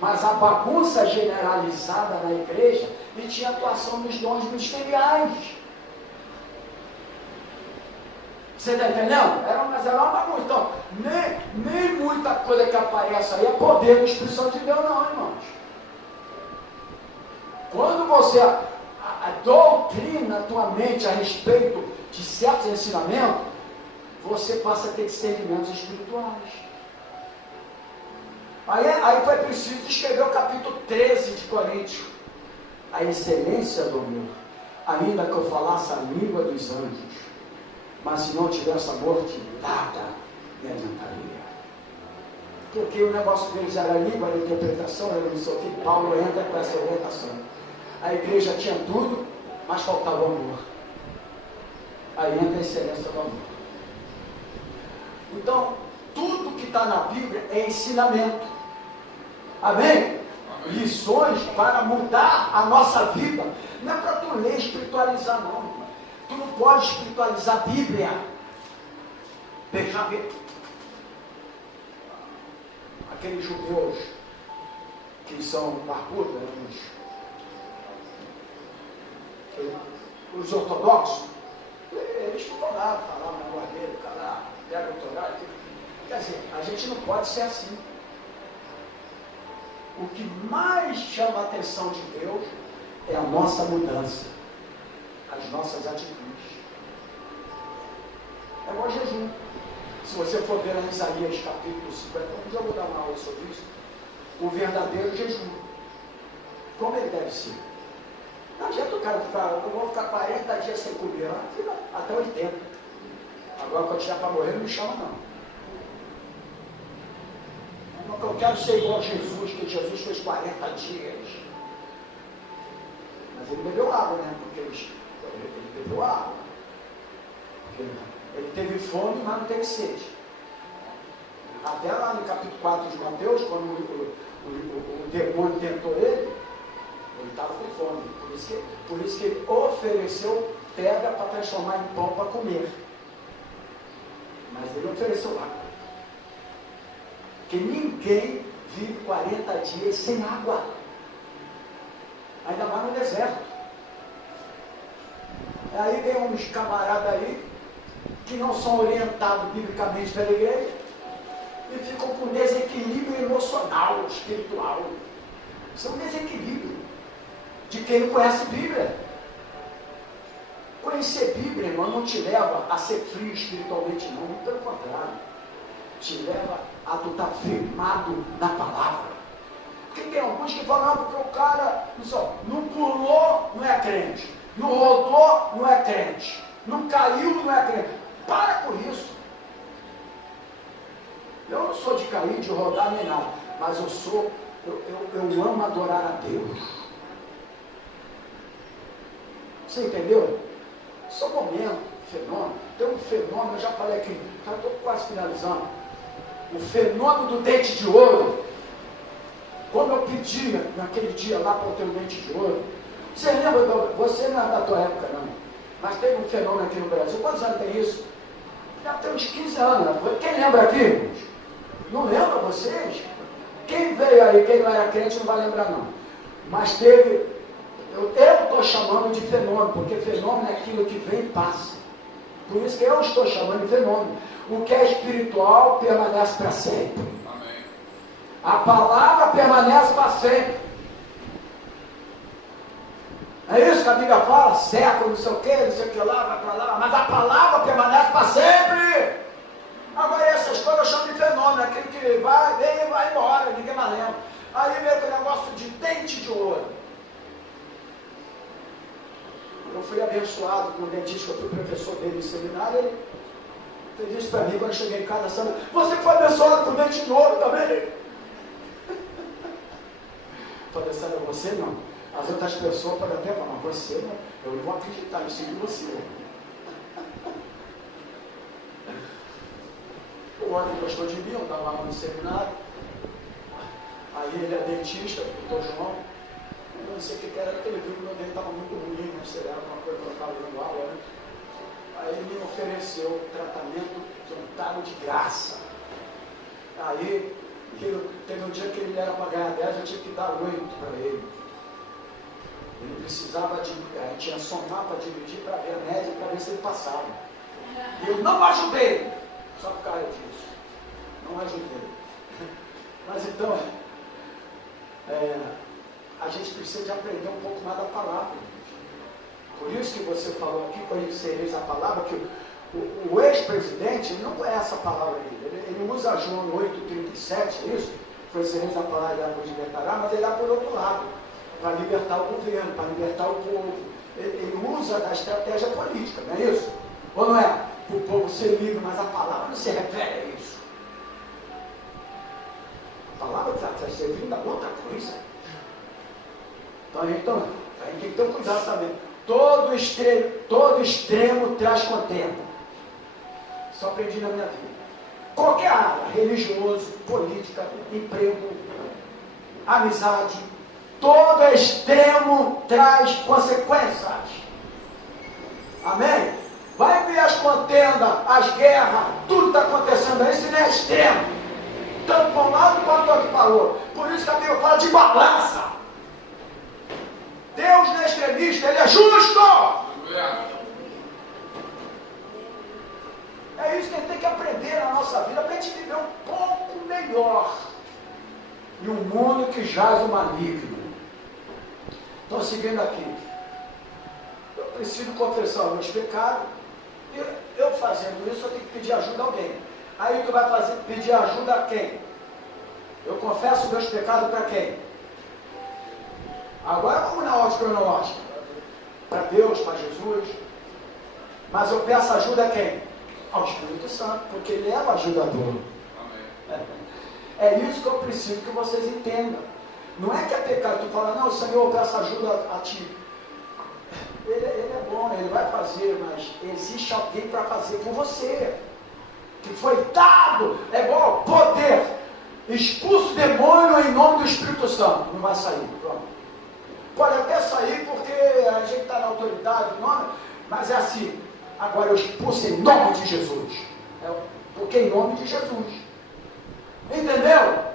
mas a bagunça generalizada na igreja e tinha atuação nos dons ministeriais. Você está entendendo? Mas era uma bagunça. Então, nem muita coisa que aparece aí é poder do Espírito Santo de Deus, não, irmãos. Quando você doutrina a tua mente a respeito de certos ensinamentos, você passa a ter discernimentos espirituais. Aí foi preciso escrever o capítulo 13 de Coríntios. A excelência do amor, ainda que eu falasse a língua dos anjos, mas se não tivesse amor, de nada me adiantaria. Porque o negócio deles era a língua, a interpretação, era não sei o que. Paulo entra com essa orientação. A igreja tinha tudo, mas faltava o amor. Aí entra a excelência do amor. Então, tudo que está na Bíblia é ensinamento. Amém? Lições para mudar a nossa vida. Não é para tu ler e espiritualizar, não. Tu não pode espiritualizar a Bíblia. Veja bem. Aqueles judeus que são barbudos, os ortodoxos, eles ficam lá, falam na guardeira, pega o Torá. Quer dizer, a gente não pode ser assim. O que mais chama a atenção de Deus é a nossa mudança, as nossas atitudes. É igual jejum. Se você for ver em Isaías capítulo 50, já vou dar uma aula sobre isso, o verdadeiro jejum. Como ele deve ser? Não adianta o cara ficar, eu vou ficar 40 dias sem comer, fica até 80. Agora quando tiver para morrer, não me chama não. Eu quero ser igual a Jesus, que Jesus fez 40 dias. Mas ele bebeu água, né? Porque ele bebeu água. Porque ele teve fome, mas não teve sede. Até lá no capítulo 4 de Mateus, quando o demônio tentou ele estava com fome. Por isso que ele ofereceu pedra para transformar em pão para comer. Mas ele ofereceu água. Porque ninguém vive 40 dias sem água. Ainda mais no deserto. Aí vem uns camaradas aí que não são orientados biblicamente pela igreja e ficam com desequilíbrio emocional, espiritual. Isso é um desequilíbrio de quem não conhece Bíblia. Conhecer Bíblia, irmão, não te leva a ser frio espiritualmente, não. Muito pelo contrário. Te leva a tu estar firmado na palavra. Porque tem alguns que falam, porque o cara não pulou, não é crente. Não rodou, não é crente. Não caiu, não é crente. Para com isso. Eu não sou de cair, de rodar, nem nada. Mas eu amo adorar a Deus. Você entendeu? Isso é um momento, fenômeno. Tem um fenômeno, eu já falei aqui, já estou quase finalizando. O fenômeno do dente de ouro. Quando eu pedia, naquele dia lá para eu ter o dente de ouro, você lembra, você não é da tua época não, mas teve um fenômeno aqui no Brasil. Quantos anos tem isso? Já tem uns 15 anos. Quem lembra aqui? Não lembra vocês? Quem veio aí, quem não era crente não vai lembrar não. Mas teve, eu estou chamando de fenômeno, porque fenômeno é aquilo que vem e passa. Por isso que eu estou chamando de fenômeno. O que é espiritual permanece para sempre. Amém. A palavra permanece para sempre. É isso que a Bíblia fala, século, não sei o que lá, vai para lá, mas a palavra permanece para sempre. Agora essas coisas eu chamo de fenômeno, aquele que vai, vem e vai embora, ninguém mais lembra. Aí vem aquele negócio de dente de ouro. Eu fui abençoado com o dentista, eu fui professor dele em seminário, ele disse para mim quando eu cheguei em casa, sabe, você foi abençoado com dente de ouro também? Eu falei, sabe, você não. As outras pessoas podem até falar, mas você não, eu não vou acreditar nisso em você. O homem gostou de mim, eu estava lá no seminário. Aí ele é dentista, o doutor João. Eu não sei o que era, porque ele viu que meu dente estava muito ruim, não sei, era uma coisa que eu estava dando aula, né? Aí ele me ofereceu um tratamento voluntário de graça. Aí, teve um dia que ele era para ganhar 10, eu tinha que dar 8 para ele. Ele precisava tinha somar para dividir para ver a média, para ver se ele passava. E eu não ajudei, só por causa disso. Não ajudei. Mas então, a gente precisa de aprender um pouco mais da palavra. Por isso que você falou aqui, conhecereis a palavra, que o ex-presidente não conhece a palavra dele. Ele usa João 8,37, é isso? Conhecereis a palavra e vos libertará, mas ele dá por outro lado, para libertar o governo, para libertar o povo. Ele usa da estratégia política, não é isso? Ou não é? Para o povo ser livre, mas a palavra não se refere a isso. A palavra está servindo a outra coisa. Então, a gente tem que ter cuidado também. Todo extremo traz contenda. Isso eu aprendi na minha vida. Qualquer área, religioso, política, emprego, amizade, todo extremo traz consequências. Amém? Vai ver as contendas, as guerras, tudo está acontecendo aí, isso não é extremo. Tanto para um lado quanto para o outro falou. Por isso que a Bíblia fala de balança. Deus não é extremista, Ele é justo. É isso que a gente tem que aprender na nossa vida, para a gente viver um pouco melhor em um mundo que jaz o maligno. Estou seguindo aqui. Eu preciso confessar os meus pecados. Eu fazendo isso, eu tenho que pedir ajuda a alguém. Aí tu vai pedir ajuda a quem? Eu confesso meus pecados para quem? Agora vamos na ordem cronológica. Para Deus, para Jesus. Mas eu peço ajuda a quem? Ao Espírito Santo, porque Ele é o ajudador. Amém. É isso que eu preciso que vocês entendam. Não é que é pecado, tu fala, não, Senhor, eu peço ajuda a ti. Ele é bom, ele vai fazer, mas existe alguém para fazer por você. Que foi dado, é igual poder. Expulsa o demônio em nome do Espírito Santo. Não vai sair, pronto. Pode até sair porque a gente está na autoridade, mas é assim. Agora eu expulso em nome de Jesus. Porque em nome de Jesus. Entendeu?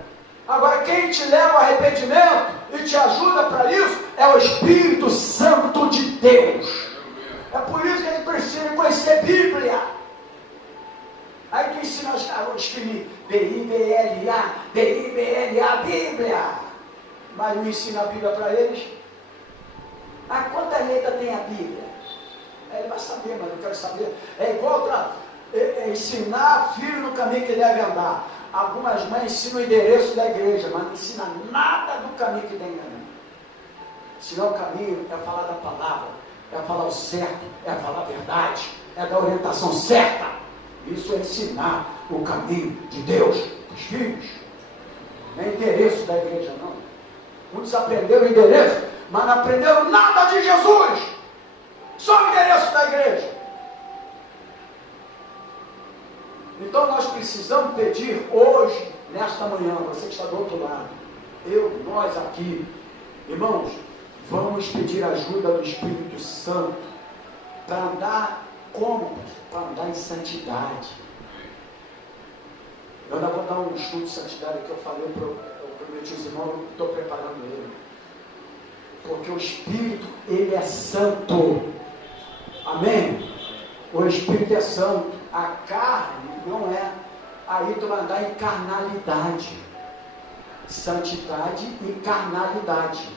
Agora quem te leva ao arrependimento e te ajuda para isso é o Espírito Santo de Deus. É por isso que a gente precisa conhecer Bíblia. Aí tu ensina os filhos B-I-B-L-A, B-I-B-L-A, Bíblia. Mas não ensina a Bíblia para eles. Quanta letra tem a Bíblia? Ele vai saber, mas eu quero saber. É igual para ensinar filho no caminho que deve andar. Algumas mães ensinam o endereço da igreja, mas não ensinam nada do caminho que deve andar. Ensinar o caminho é falar da palavra, é falar o certo, é falar a verdade, é dar a orientação certa. Isso é ensinar o caminho de Deus para os filhos. Não é endereço da igreja, não. Muitos aprenderam o endereço, mas não aprenderam nada de Jesus. Só o endereço da igreja. Então nós precisamos pedir hoje, nesta manhã, você que está do outro lado, nós aqui, irmãos, vamos pedir ajuda do Espírito Santo para andar como? Para andar em santidade. Eu ainda vou dar um estudo de santidade que eu falei, eu prometi aos irmãos, eu estou preparando ele. Porque o Espírito, ele é santo. Amém? O Espírito é santo. A carne não é. Aí tu vai andar em carnalidade. Santidade e carnalidade.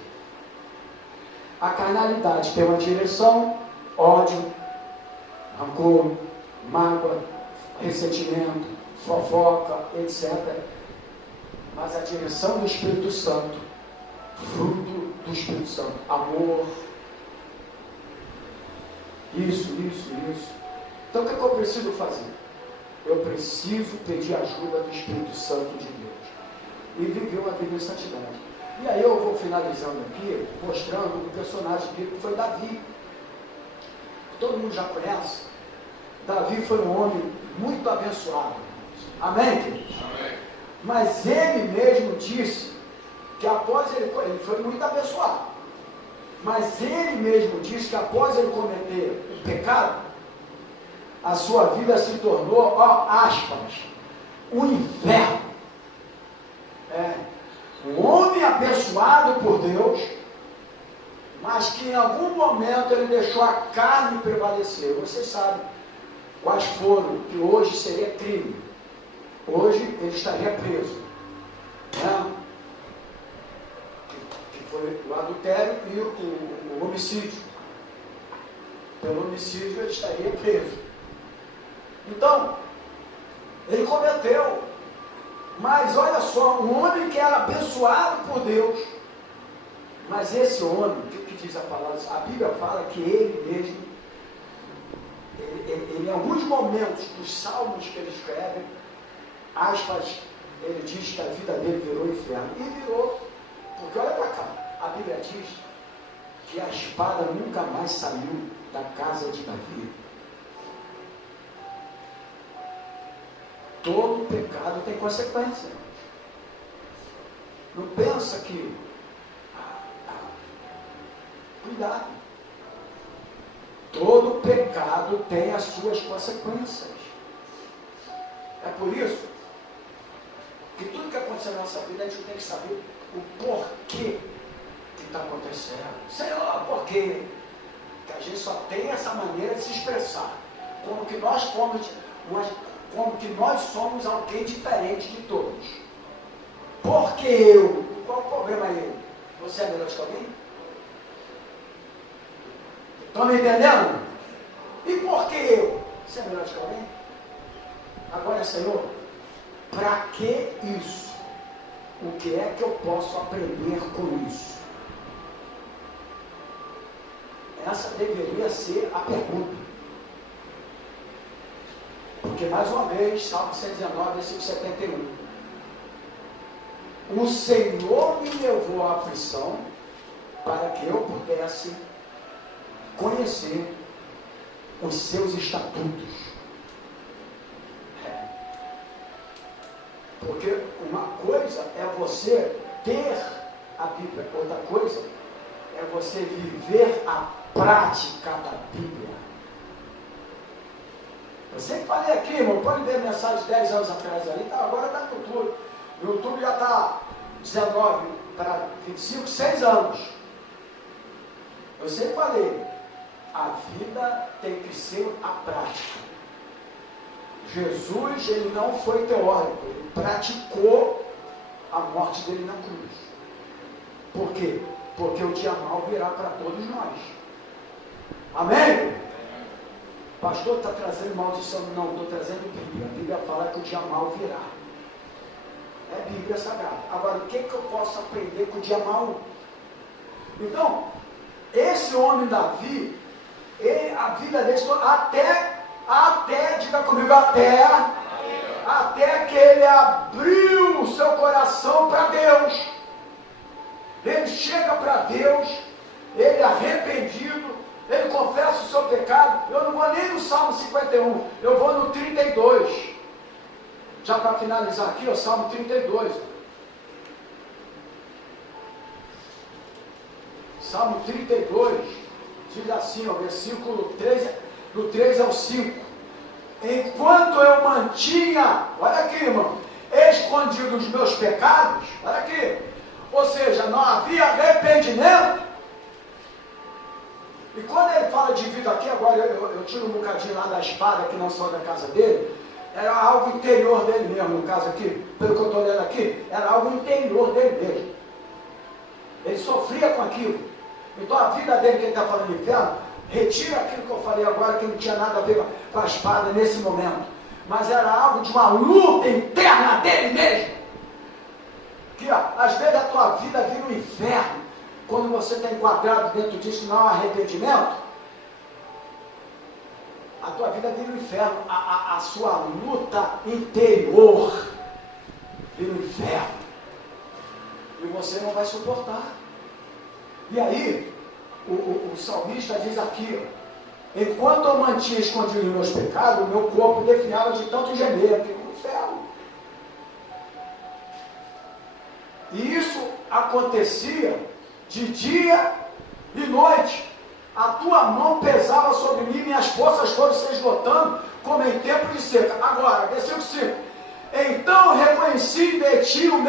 A carnalidade tem uma direção: ódio, rancor, mágoa, ressentimento, fofoca, etc. Mas a direção do Espírito Santo, fruto do Espírito Santo, amor. Isso. Então o que eu preciso fazer? Eu preciso pedir ajuda do Espírito Santo de Deus e viver uma vida em santidade. E aí eu vou finalizando aqui, mostrando o personagem bíblico que foi Davi. Todo mundo já conhece. Davi foi um homem muito abençoado. Amém, queridos? Amém. Mas ele mesmo disse que após ele foi muito abençoado. Mas ele mesmo disse que após ele cometer o pecado, a sua vida se tornou, aspas, um inferno. Um homem abençoado por Deus, mas que em algum momento ele deixou a carne prevalecer. Vocês sabem quais foram, que hoje seria crime. Hoje ele estaria preso. Né? Que foi o adultério e o homicídio. Pelo homicídio ele estaria preso. Então, ele cometeu. Mas olha só, um homem que era abençoado por Deus. Mas esse homem, o que diz a palavra? A Bíblia fala que ele mesmo, ele em alguns momentos dos salmos que ele escreve, aspas, ele diz que a vida dele virou inferno. E virou, porque olha para cá, a Bíblia diz que a espada nunca mais saiu da casa de Davi. Todo pecado tem consequência. Não pensa que... Cuidado. Todo pecado tem as suas consequências. É por isso que tudo que acontece na nossa vida, a gente tem que saber o porquê que está acontecendo. Senhor, por quê? Que a gente só tem essa maneira de se expressar. Como que nós somos alguém diferente de todos. Porque eu? Qual o problema aí? Você é melhor que alguém? Estão me entendendo? E por que eu? Você é melhor que alguém? Agora, Senhor, para que isso? O que é que eu posso aprender com isso? Essa deveria ser a pergunta. Porque, mais uma vez, Salmo 119, versículo 71. o Senhor me levou à aflição para que eu pudesse conhecer os seus estatutos. Porque uma coisa é você ter a Bíblia, outra coisa é você viver a prática da Bíblia. Eu sempre falei aqui, irmão, pode ver mensagem de 10 anos atrás ali, tá, agora está no YouTube. No YouTube já está 19 para 25, 6 anos. Eu sempre falei, a vida tem que ser a prática. Jesus, ele não foi teórico, ele praticou a morte dele na cruz. Por quê? Porque o dia mau virá para todos nós. Amém? Pastor, está trazendo maldição? Não, estou trazendo Bíblia. A Bíblia fala que o dia mau virá. É Bíblia Sagrada. Agora, o que eu posso aprender com o dia mau? Então, esse homem Davi, a vida dele, até, diga comigo, até que ele abriu o seu coração para Deus. Ele chega para Deus, ele é arrependido, ele confessa o seu pecado. Eu não vou nem no Salmo 51, eu vou no 32. Já para finalizar aqui, o Salmo 32. Salmo 32, diz assim, ó, versículo 3, do 3 ao 5. Enquanto eu mantinha, olha aqui, irmão, escondido os meus pecados, olha aqui, ou seja, não havia arrependimento. E quando ele fala de vida aqui, agora eu tiro um bocadinho lá da espada que não saiu da casa dele, era algo interior dele mesmo, no caso aqui, pelo que eu estou lendo aqui, era algo interior dele mesmo. Ele sofria com aquilo. Então a vida dele, que ele está falando de inferno, retira aquilo que eu falei agora, que não tinha nada a ver com a espada nesse momento. Mas era algo de uma luta interna dele mesmo. Que ó, às vezes a tua vida vira um inferno. Quando você está enquadrado dentro disso, não há arrependimento, a tua vida vira um inferno. A sua luta interior vira um inferno. E você não vai suportar. E aí, o salmista diz aqui, ó, enquanto eu mantinha escondido os meus pecados, o meu corpo definhava de tanto gemer, que no inferno. E isso acontecia de dia e noite. A tua mão pesava sobre mim, minhas forças foram se esgotando, como em tempo de seca. Agora, versículo 5. Então reconheci de ti o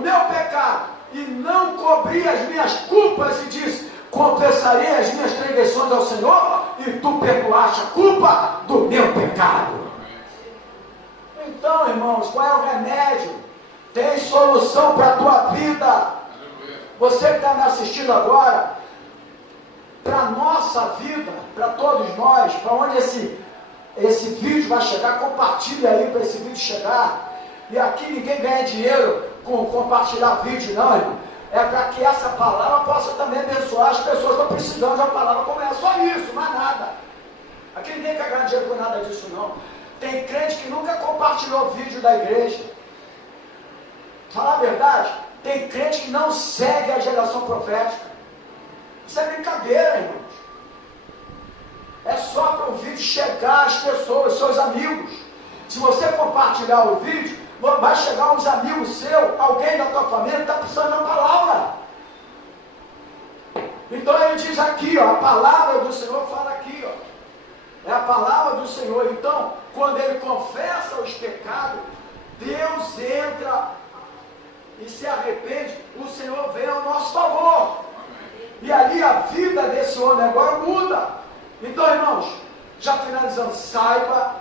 meu pecado, e não cobri as minhas culpas, e disse, confessarei as minhas transgressões ao Senhor, e tu perdoaste a culpa do meu pecado. Então, irmãos, qual é o remédio? Tem solução para a tua vida. Você que está me assistindo agora, para a nossa vida, para todos nós, para onde esse vídeo vai chegar, compartilha aí para esse vídeo chegar. E aqui ninguém ganha dinheiro com compartilhar vídeo, não, irmão. É para que essa palavra possa também abençoar as pessoas que estão precisando de uma palavra como essa. Só isso, mais nada. Aqui ninguém quer ganhar dinheiro com nada disso, não. Tem crente que nunca compartilhou vídeo da igreja. Falar a verdade, tem crente que não segue a geração profética. Isso é brincadeira, irmãos. É só para o vídeo chegar às pessoas, seus amigos. Se você compartilhar o vídeo, vai chegar uns amigos seus, alguém da tua família está precisando da palavra. Então ele diz aqui, ó, a palavra do Senhor fala aqui, ó. É a palavra do Senhor. Então, quando ele confessa os pecados, Deus entra e se arrepende, o Senhor vem ao nosso favor. E ali a vida desse homem agora muda. Então, irmãos, já finalizando, saiba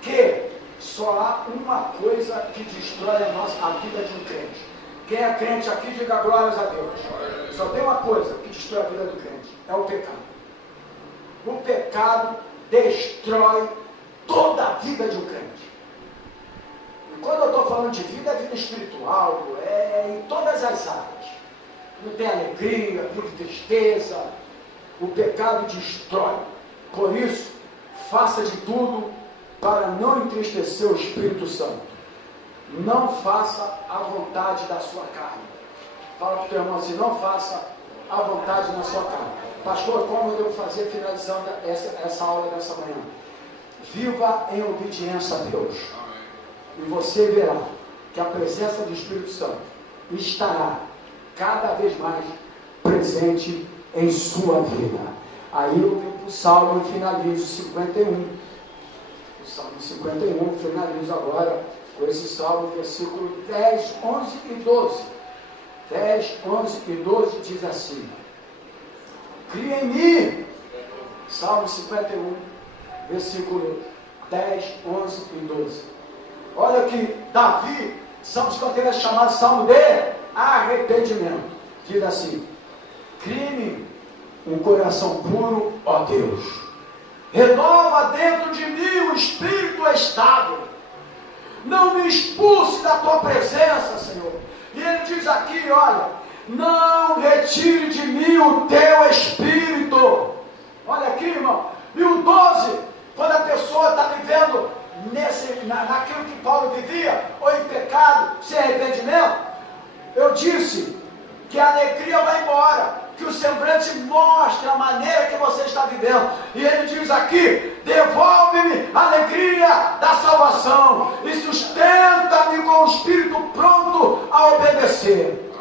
que só há uma coisa que destrói a vida de um crente. Quem é crente aqui, diga glórias a Deus. Só tem uma coisa que destrói a vida do crente, é o pecado. O pecado destrói toda a vida de um crente. E quando eu estou falando de vida, é vida espiritual, é em todas as áreas. Não tem alegria, vive tristeza. O pecado destrói. Por isso, faça de tudo para não entristecer o Espírito Santo. não faça a vontade da sua carne. Fala para o teu irmão assim, não faça a vontade na sua carne. Pastor, como eu devo fazer finalizando essa aula dessa manhã? Viva em obediência a Deus. E você verá que a presença do Espírito Santo estará cada vez mais presente em sua vida. Aí eu venho para o Salmo e finalizo 51. O Salmo 51, finalizo agora com esse Salmo, versículo 10, 11 e 12. 10, 11 e 12 diz assim: cria em mim, Salmo 51, versículo 10, 11 e 12. Olha que Davi, Salmo 51 é chamado Salmo de arrependimento. Diz assim: cria em mim um coração puro, ó Deus. Renova dentro de mim um espírito estável. Não me expulse da tua presença, Senhor. E ele diz aqui, olha, não retire de mim o teu espírito. Olha aqui, irmão. E o 12, quando a pessoa está vivendo naquilo que Paulo vivia, ou em pecado, sem arrependimento, eu disse que a alegria vai embora, que o semblante mostra a maneira que você está vivendo. E ele diz aqui: devolve-me a alegria da salvação e sustenta-me com o espírito pronto a obedecer.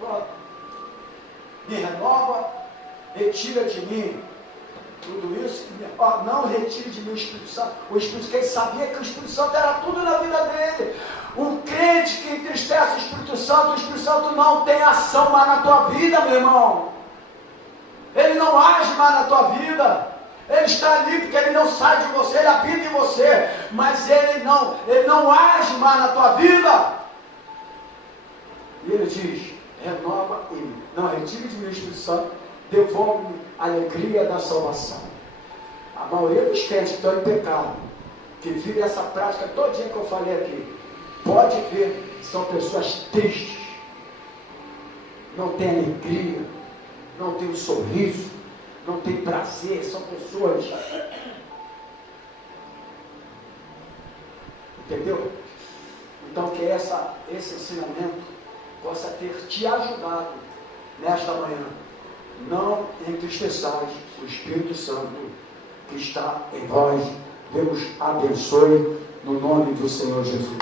Pronto. Me renova, retira de mim tudo isso. Não retire de mim o Espírito Santo. O Espírito, que ele sabia que o Espírito Santo era tudo na vida dele. Um crente que entristece o Espírito Santo não tem ação mais na tua vida, meu irmão. Ele não age mais na tua vida. Ele está ali porque ele não sai de você, ele habita em você. Mas ele não age mais na tua vida. E ele diz: renova em mim. Não retire de mim o Espírito Santo, devolve-me a alegria da salvação. A maioria dos crentes que estão em pecado, que vivem essa prática todinha que eu falei aqui, pode ver, são pessoas tristes, não tem alegria, não tem um sorriso, não tem prazer, são pessoas, entendeu? Então que esse ensinamento possa ter te ajudado nesta manhã. Não entristeçais o Espírito Santo que está em vós. Deus abençoe no nome do Senhor Jesus.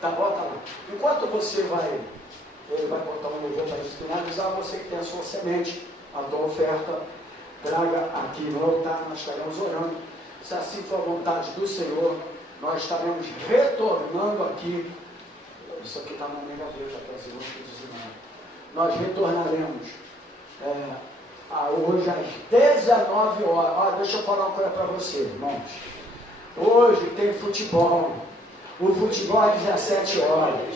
Tá bom. Enquanto você ele vai botar um louvor para finalizar, você que tem a sua semente, a tua oferta, traga aqui no altar, nós estaremos orando. Se assim for a vontade do Senhor, nós estaremos retornando aqui. Isso aqui está na minha gaveta, trazer outro dizimado. Nós retornaremos hoje às 19 horas. Olha, deixa eu falar uma coisa para você, irmãos. Hoje tem futebol. O futebol é 17 horas.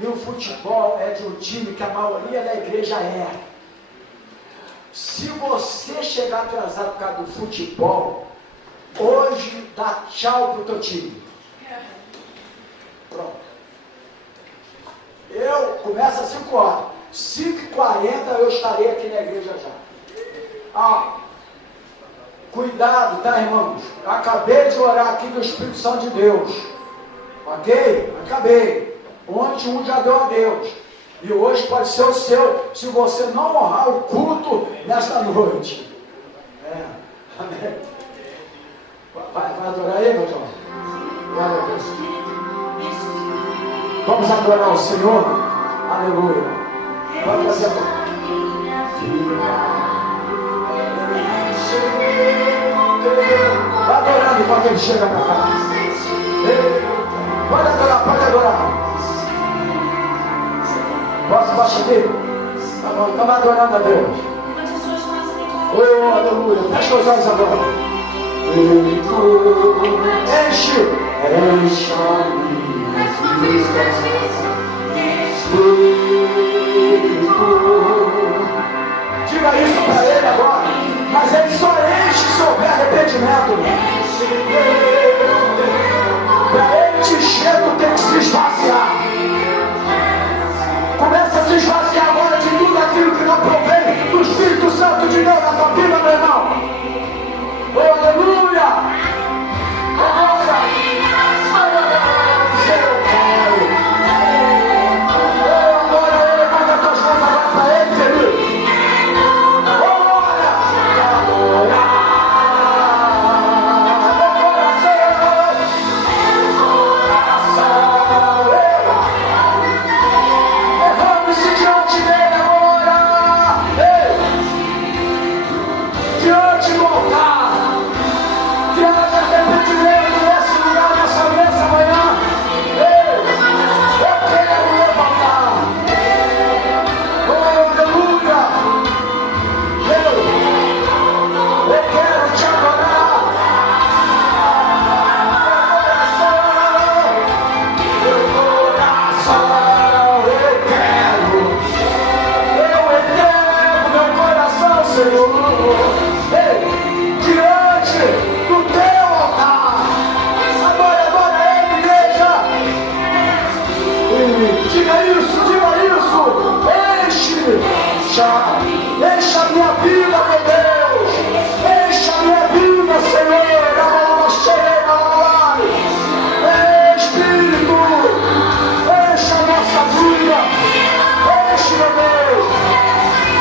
E o futebol é de um time que a maioria da igreja é. Se você chegar atrasado por causa do futebol, hoje dá tchau pro teu time. Pronto. Eu começo às 5 horas. 5h40 eu estarei aqui na igreja já. Cuidado, tá, irmãos? Acabei de orar aqui do Espírito Santo de Deus. Ok? Acabei. Ontem um já deu a Deus. E hoje pode ser o seu, se você não honrar o culto nesta noite. Amém. Vai adorar aí, meu irmão? Glória a Deus. Vamos adorar o Senhor. Aleluia. Vamos fazer a vai adorando enquanto ele chega para cá. Pode adorar, pode adorar. Posso baixar dele? Tá bom, então vai adorando a Deus. Oh, aleluia. Fecha os olhos agora. Enche a minha diga isso para ele agora. Mas ele só enche se houver arrependimento. Para ele te encher, tu tem que se esvaziar. Começa a se esvaziar agora de tudo aquilo que não provém do Espírito Santo de Deus na tua Eu quero te adorar. Meu coração, eu quero. Eu entrego meu coração, Senhor. Ei, diante do teu altar. Adora, adora Ele, igreja. Diga isso, diga isso. Enche-me. Enche a minha vida, meu Deus. Enche a minha vida, Senhor. Espírito, enche a nossa vida. Enche, meu Deus.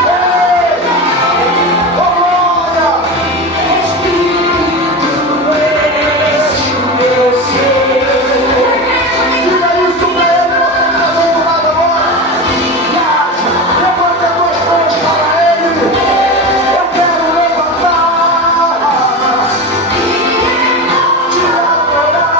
Ei, oh glória. Espírito, enche o meu ser. Diga isso pra Ele, você que está do lado agora. Levanta as tuas mãos para Ele. Eu quero levantar, te adorar.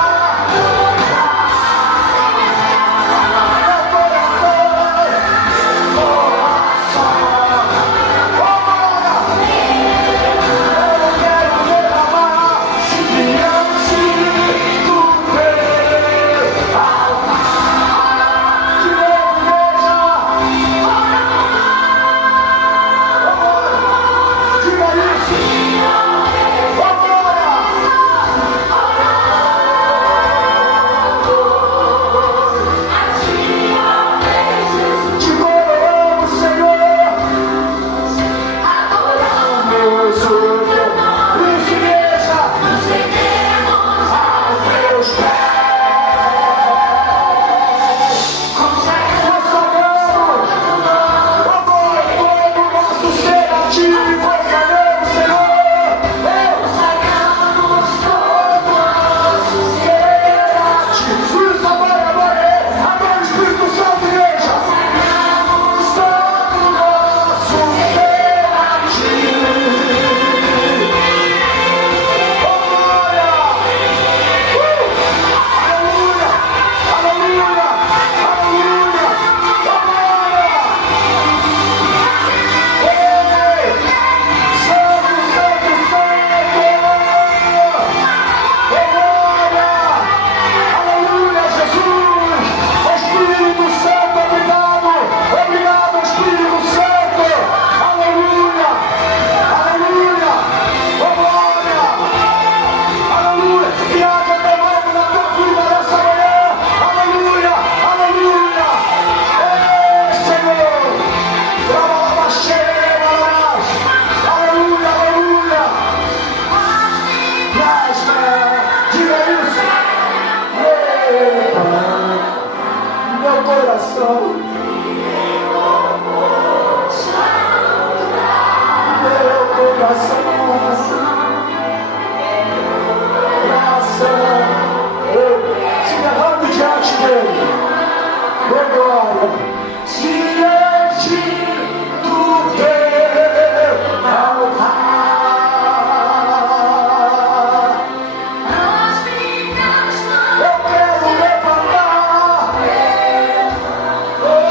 Oh,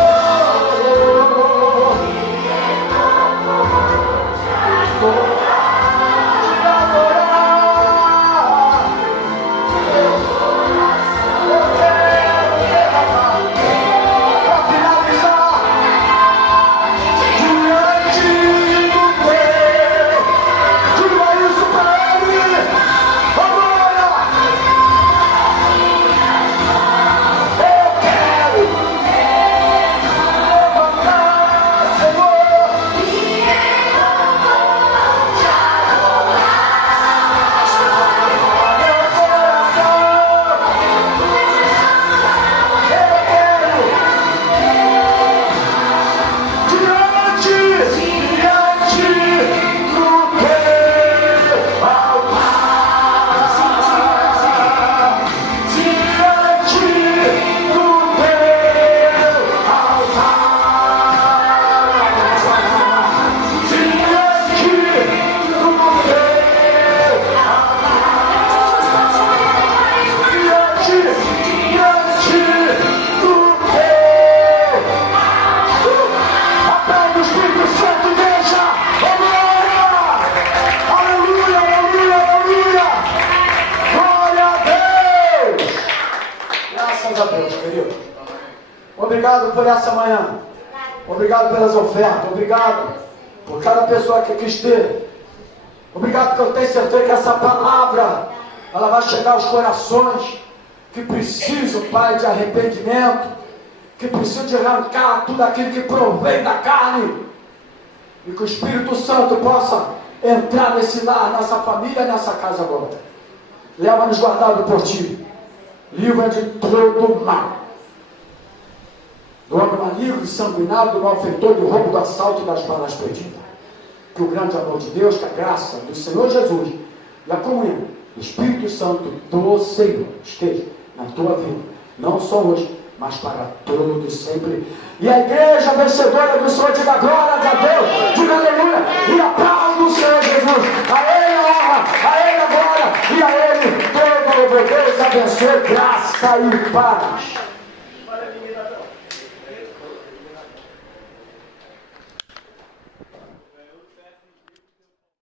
obrigado por essa manhã. Obrigado pelas ofertas. Obrigado por cada pessoa que aqui esteve. Obrigado porque eu tenho certeza que essa palavra, ela vai chegar aos corações que precisam, Pai, de arrependimento, que precisam de arrancar tudo aquilo que provém da carne, e que o Espírito Santo possa entrar nesse lar, nessa família, nessa casa agora. Leva-nos guardado por Ti. Livra de todo mal. Do homem maligno, sanguinário, do malfeitor, do roubo, do assalto e das balas perdidas. Que o grande amor de Deus, que a graça do Senhor Jesus e a comunhão do Espírito Santo do Senhor esteja na tua vida, não só hoje, mas para todos sempre. E a igreja vencedora do Senhor diga glória a Deus, diga aleluia, e a paz do Senhor Jesus, a Ele a honra, a Ele a glória, e a Ele todo o Deus abençoe, graça e paz.